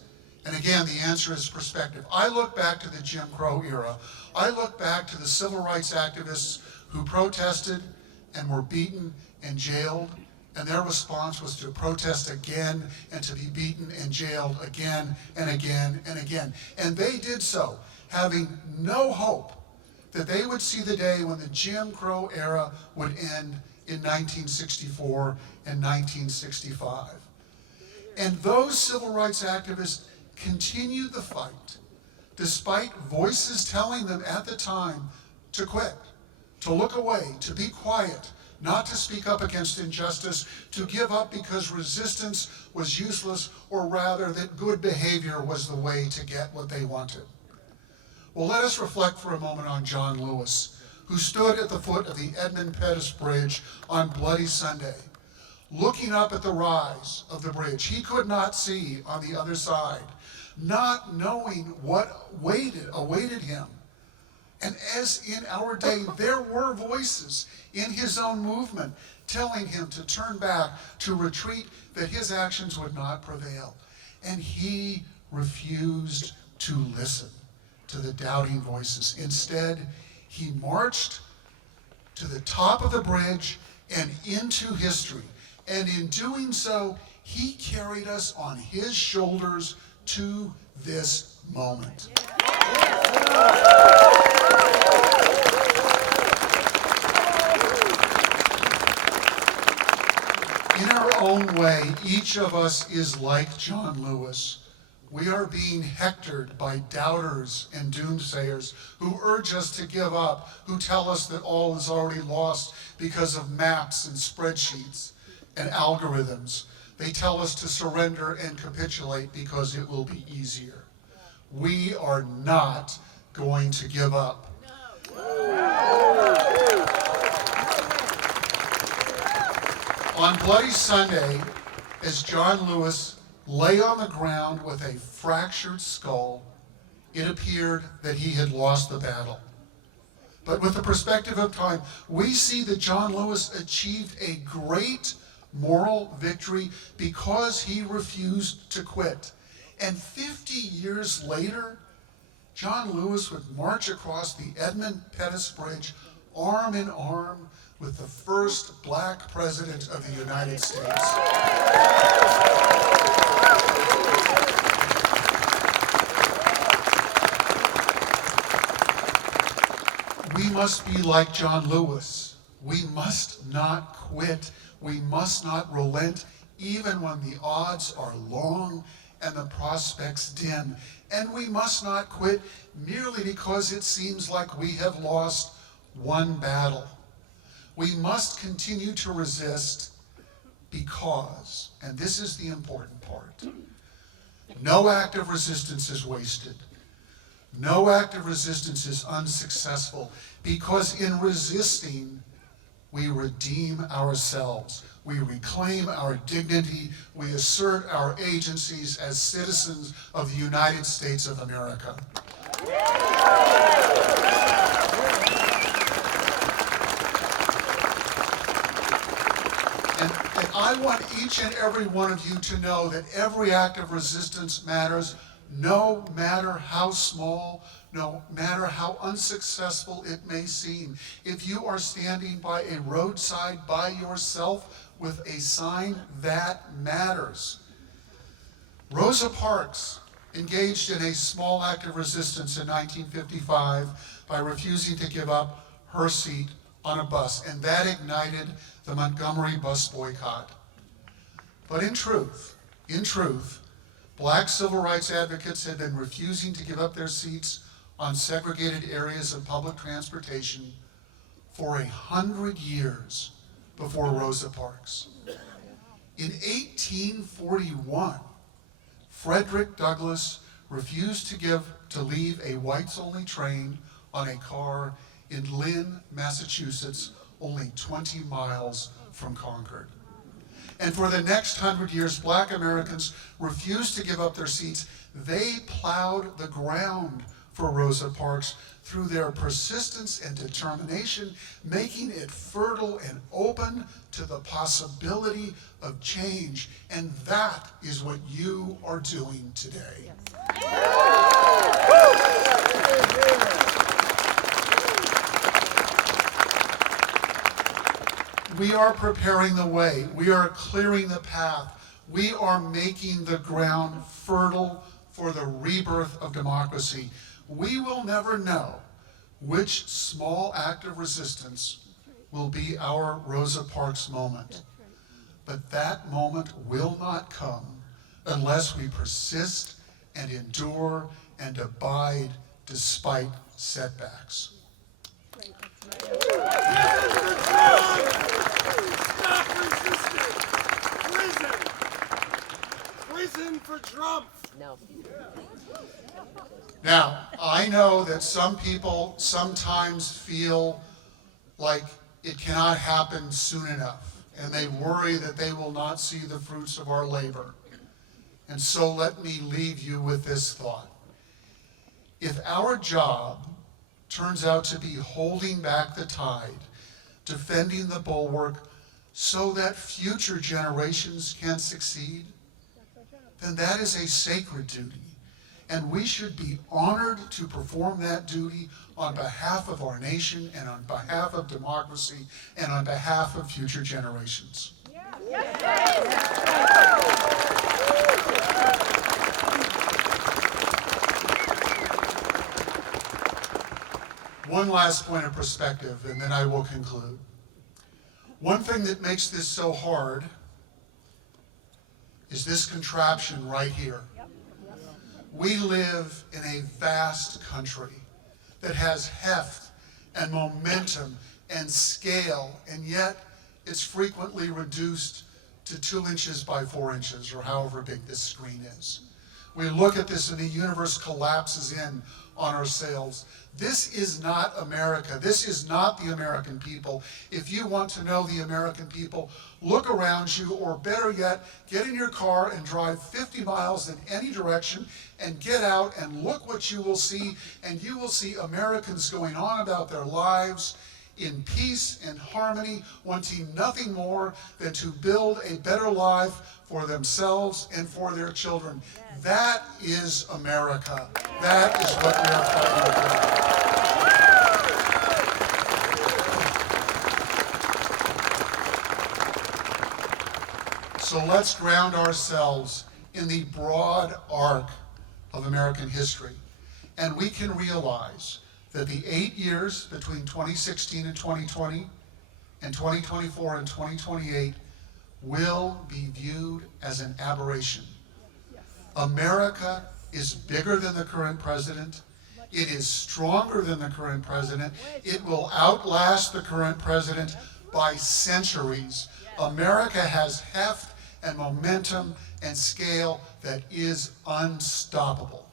And again, the answer is perspective. I look back to the Jim Crow era. I look back to the civil rights activists who protested and were beaten and jailed, and their response was to protest again and to be beaten and jailed again and again and again. And they did so, having no hope that they would see the day when the Jim Crow era would end in 1964 and 1965. And those civil rights activists continued the fight, despite voices telling them at the time to quit, to look away, to be quiet, not to speak up against injustice, to give up because resistance was useless, or rather that good behavior was the way to get what they wanted. Well, let us reflect for a moment on John Lewis, who stood at the foot of the Edmund Pettus Bridge on Bloody Sunday, looking up at the rise of the bridge. He could not see on the other side, not knowing what awaited him. And as in our day, there were voices in his own movement telling him to turn back, to retreat, that his actions would not prevail. And he refused to listen to the doubting voices. Instead, he marched to the top of the bridge and into history. And in doing so, he carried us on his shoulders to this moment. In our own way, each of us is like John Lewis. We are being hectored by doubters and doomsayers who urge us to give up, who tell us that all is already lost because of maps and spreadsheets and algorithms. They tell us to surrender and capitulate because it will be easier. We are not going to give up. On Bloody Sunday, as John Lewis lay on the ground with a fractured skull, it appeared that he had lost the battle. But with the perspective of time, we see that John Lewis achieved a great moral victory because he refused to quit. And 50 years later, John Lewis would march across the Edmund Pettus Bridge arm in arm with the first black president of the United States. We must be like John Lewis. We must not quit. We must not relent, even when the odds are long and the prospects dim. And we must not quit merely because it seems like we have lost one battle. We must continue to resist because, and this is the important part, no act of resistance is wasted. No act of resistance is unsuccessful, because in resisting, we redeem ourselves. We reclaim our dignity. We assert our agencies as citizens of the United States of America. And I want each and every one of you to know that every act of resistance matters, no matter how small, no matter how unsuccessful it may seem. If you are standing by a roadside by yourself with a sign, that matters. Rosa Parks engaged in a small act of resistance in 1955 by refusing to give up her seat on a bus, and that ignited the Montgomery bus boycott. But in truth, Black civil rights advocates had been refusing to give up their seats on segregated areas of public transportation for 100 years before Rosa Parks. In 1841, Frederick Douglass refused to leave a whites-only train on a car in Lynn, Massachusetts, only 20 miles from Concord. And for the next 100 years, Black Americans refused to give up their seats. They plowed the ground for Rosa Parks through their persistence and determination, making it fertile and open to the possibility of change. And that is what you are doing today. We are preparing the way. We are clearing the path. We are making the ground fertile for the rebirth of democracy. We will never know which small act of resistance will be our Rosa Parks moment. But that moment will not come unless we persist and endure and abide despite setbacks. Prison for Trump. No. Now, I know that some people sometimes feel like it cannot happen soon enough, and they worry that they will not see the fruits of our labor. And so let me leave you with this thought. If our job turns out to be holding back the tide, defending the bulwark so that future generations can succeed, then that is a sacred duty. And we should be honored to perform that duty on behalf of our nation and on behalf of democracy and on behalf of future generations. One last point of perspective, and then I will conclude. One thing that makes this so hard is this contraption right here. We live in a vast country that has heft and momentum and scale, and yet it's frequently reduced to 2 inches by 4 inches, or however big this screen is. We look at this and the universe collapses in on ourselves. This is not America. This is not the American people. If you want to know the American people, look around you, or better yet, get in your car and drive 50 miles in any direction and get out and look what you will see. And you will see Americans going on about their lives in peace and harmony, wanting nothing more than to build a better life for themselves and for their children. That is America. That is what we are fighting for. So let's ground ourselves in the broad arc of American history, and we can realize that the 8 years between 2016 and 2020 and 2024 and 2028 will be viewed as an aberration. America is bigger than the current president. It is stronger than the current president. It will outlast the current president by centuries. America has heft and momentum and scale that is unstoppable.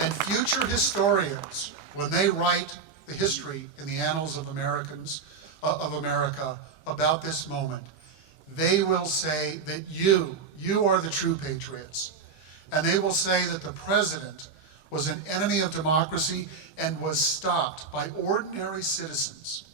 And future historians, when they write the history in the annals of America about this moment, they will say that you are the true patriots. And they will say that the president was an enemy of democracy and was stopped by ordinary citizens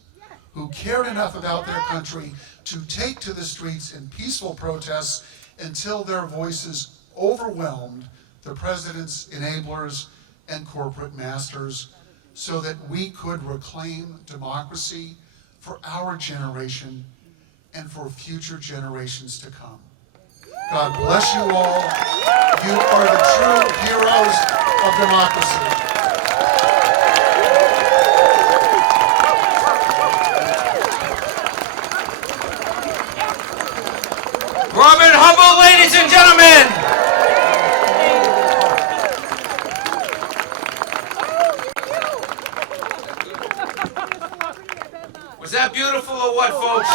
who cared enough about their country to take to the streets in peaceful protests until their voices overwhelmed the president's enablers and corporate masters, so that we could reclaim democracy for our generation and for future generations to come. God bless you all. You are the true heroes of democracy. Robert Hubble, ladies and gentlemen. Was that beautiful or what, folks?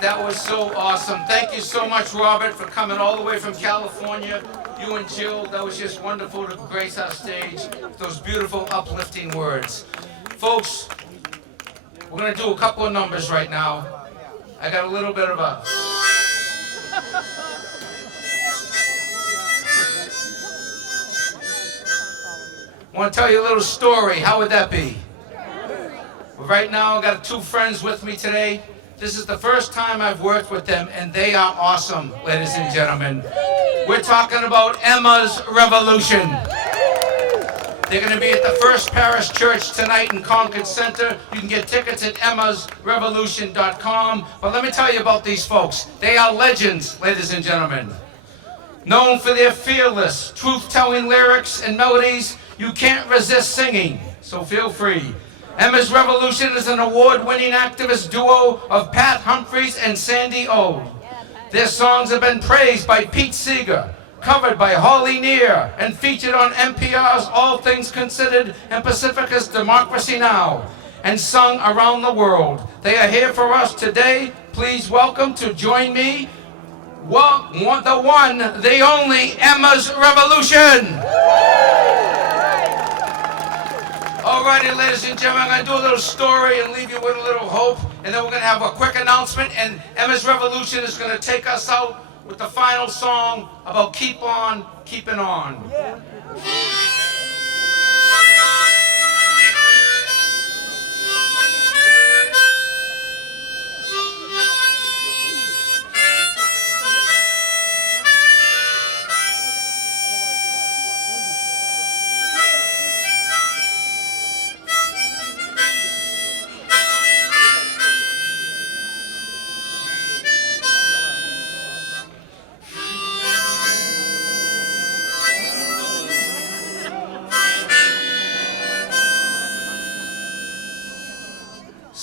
That was so awesome. Thank you so much, Robert, for coming all the way from California. You and Jill, that was just wonderful to grace our stage. Those beautiful, uplifting words. Folks, we're going to do a couple of numbers right now. I got a little bit of a... I want to tell you a little story. How would that be? Well, right now, I got two friends with me today. This is the first time I've worked with them, and they are awesome, ladies and gentlemen. We're talking about Emma's Revolution. They're going to be at the First Parish Church tonight in Concord Center. You can get tickets at emmasrevolution.com. But let me tell you about these folks. They are legends, ladies and gentlemen. Known for their fearless, truth-telling lyrics and melodies, you can't resist singing, so feel free. Emma's Revolution is an award-winning activist duo of Pat Humphries and Sandy O. Their songs have been praised by Pete Seeger, covered by Holly Near, and featured on NPR's All Things Considered and Pacifica's Democracy Now!, and sung around the world. They are here for us today. Please welcome to join me, the one, the only Emma's Revolution. Alrighty, ladies and gentlemen, I'm going to do a little story and leave you with a little hope, and then we're going to have a quick announcement, and Emma's Revolution is going to take us out with the final song about keep on keeping on. Yeah.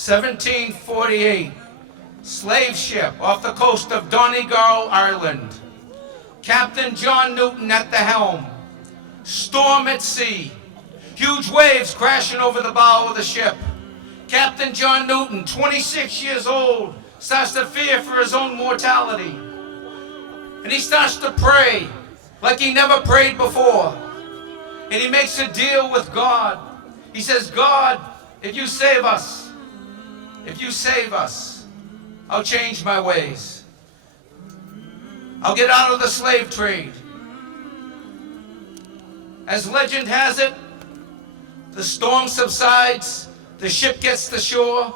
1748, slave ship off the coast of Donegal, Ireland. Captain John Newton at the helm. Storm at sea. Huge waves crashing over the bow of the ship. Captain John Newton, 26 years old, starts to fear for his own mortality. And he starts to pray like he never prayed before. And he makes a deal with God. He says, God, if you save us, I'll change my ways. I'll get out of the slave trade. As legend has it, the storm subsides, the ship gets to shore.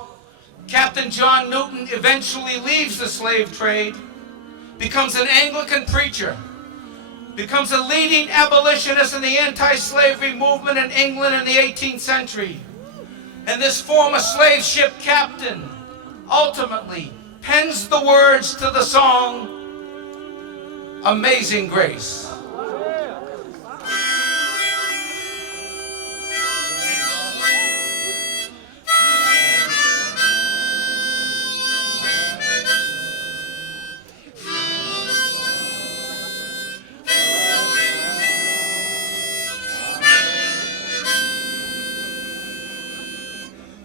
Captain John Newton eventually leaves the slave trade, becomes an Anglican preacher, becomes a leading abolitionist in the anti-slavery movement in England in the 18th century. And this former slave ship captain ultimately pens the words to the song, Amazing Grace.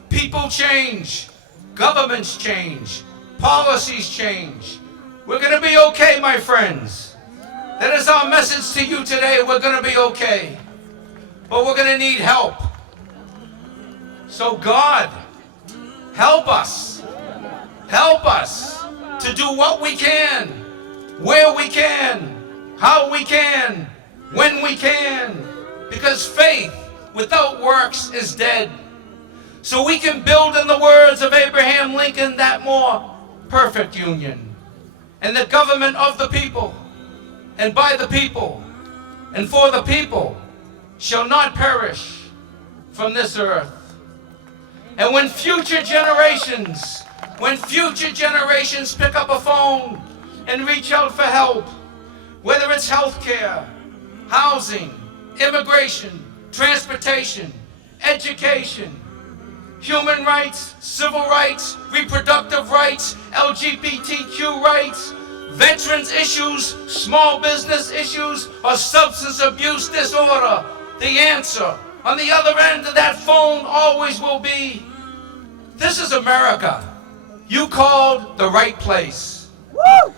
People change, governments change, policies change. We're going to be okay, my friends. That is our message to you today. We're going to be okay. But we're going to need help. So God, help us. Help us to do what we can, where we can, how we can, when we can. Because faith without works is dead. so we can build, in the words of Abraham Lincoln, that more perfect union. And the government of the people, and by the people, and for the people, shall not perish from this earth. And when future generations pick up a phone and reach out for help, whether it's healthcare, housing, immigration, transportation, education, human rights, civil rights, reproductive rights, LGBTQ rights, veterans issues, small business issues, or substance abuse disorder, the answer on the other end of that phone always will be, this is America. You called the right place. Woo!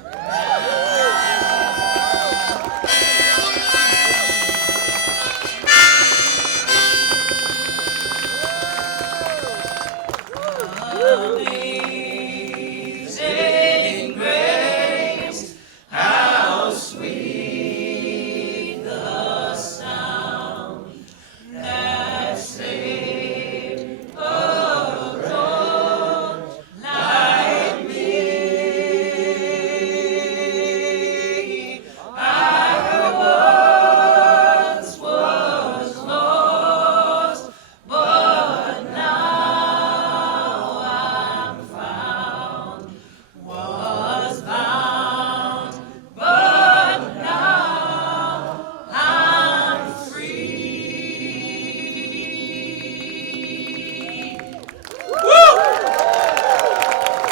Amazing grace, how sweet the sound that saved a wretch like me. I once was lost, but now I'm found. Was bound, but now I'm free. Woo!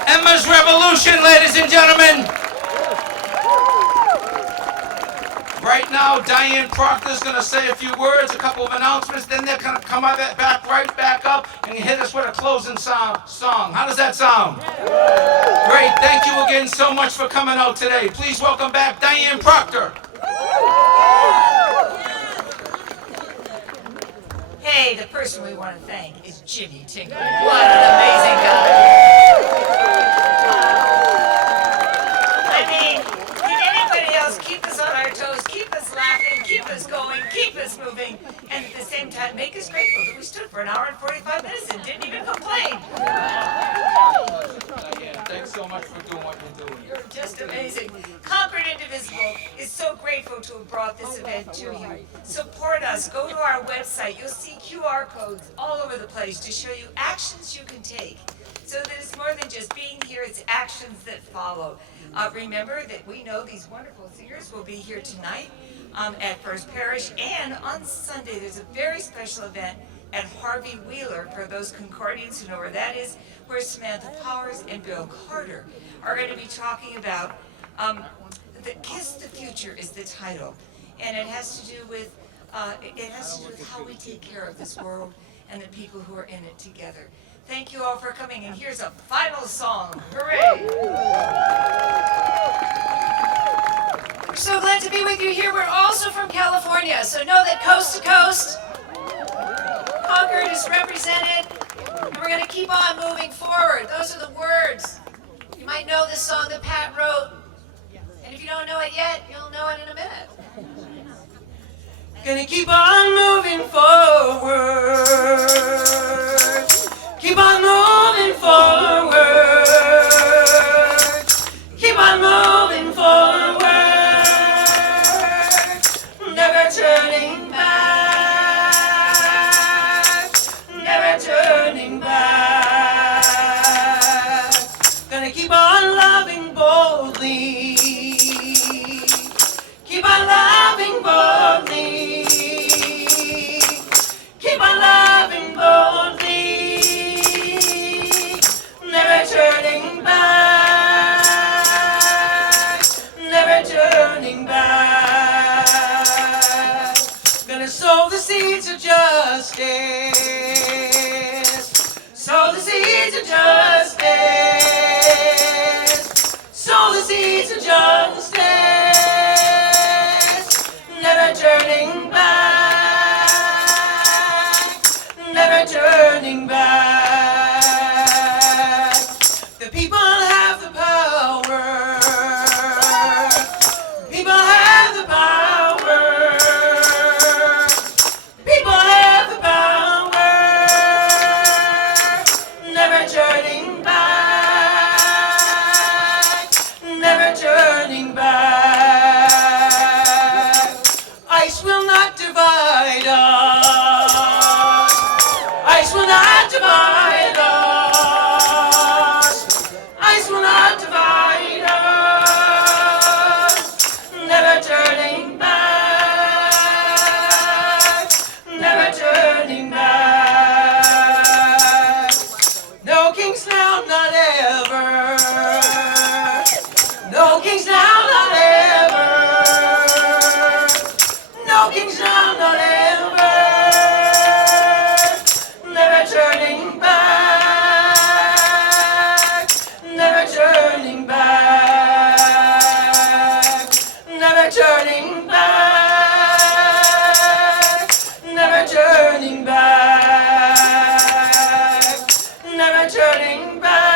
Emma's Revolution, ladies and gentlemen. Right now, Diane Proctor's going to say a few words, a couple of announcements, then they're going to come right back up and hit us with a closing song. How does that sound? Great. Thank you again so much for coming out today. Please welcome back Diane Proctor. Hey, the person we want to thank is Jimmy Tingle. What an amazing guy. I mean, can anybody else keep us on our toes, keep us laughing, keep us going, keep us moving, and at the same time make us grateful that we stood for an hour and 45 minutes and didn't even complain? Diane, thanks so much for doing what you're doing. You're just amazing. Concord Indivisible is so grateful to have brought this event to you. Support us. Go to our website. You'll see QR codes all over the place to show you actions you can take. So that it's more than just being here, it's actions that follow. Remember that we know these wonderful singers will be here tonight at First Parish, and on Sunday there's a very special event at Harvey Wheeler for those Concordians who know where that is, where Samantha Powers and Bill Carter are going to be talking about the Kiss the Future is the title, and it has to do with how we take care of this world and the people who are in it together. Thank you all for coming, and here's a final song. Hooray! We're so glad to be with you here. We're also from California, so know that coast to coast, Concord is represented, and we're going to keep on moving forward. Those are the words. You might know this song that Pat wrote, and if you don't know it yet, you'll know it in a minute. Gonna keep on moving forward. Keep on moving forward. Keep on moving forward. Never turning back. Never turning back. Gonna keep on loving boldly. Keep on loving boldly. Keep on loving boldly. turning back, never turning back. Ice will not divide us. Ice will not divide us. Ice will not divide us. Never turning back, never turning back. No kings now, not ever. No kings now, not ever. No kings now, not ever. Never turning back, never turning back, never turning back, never turning back, never turning back.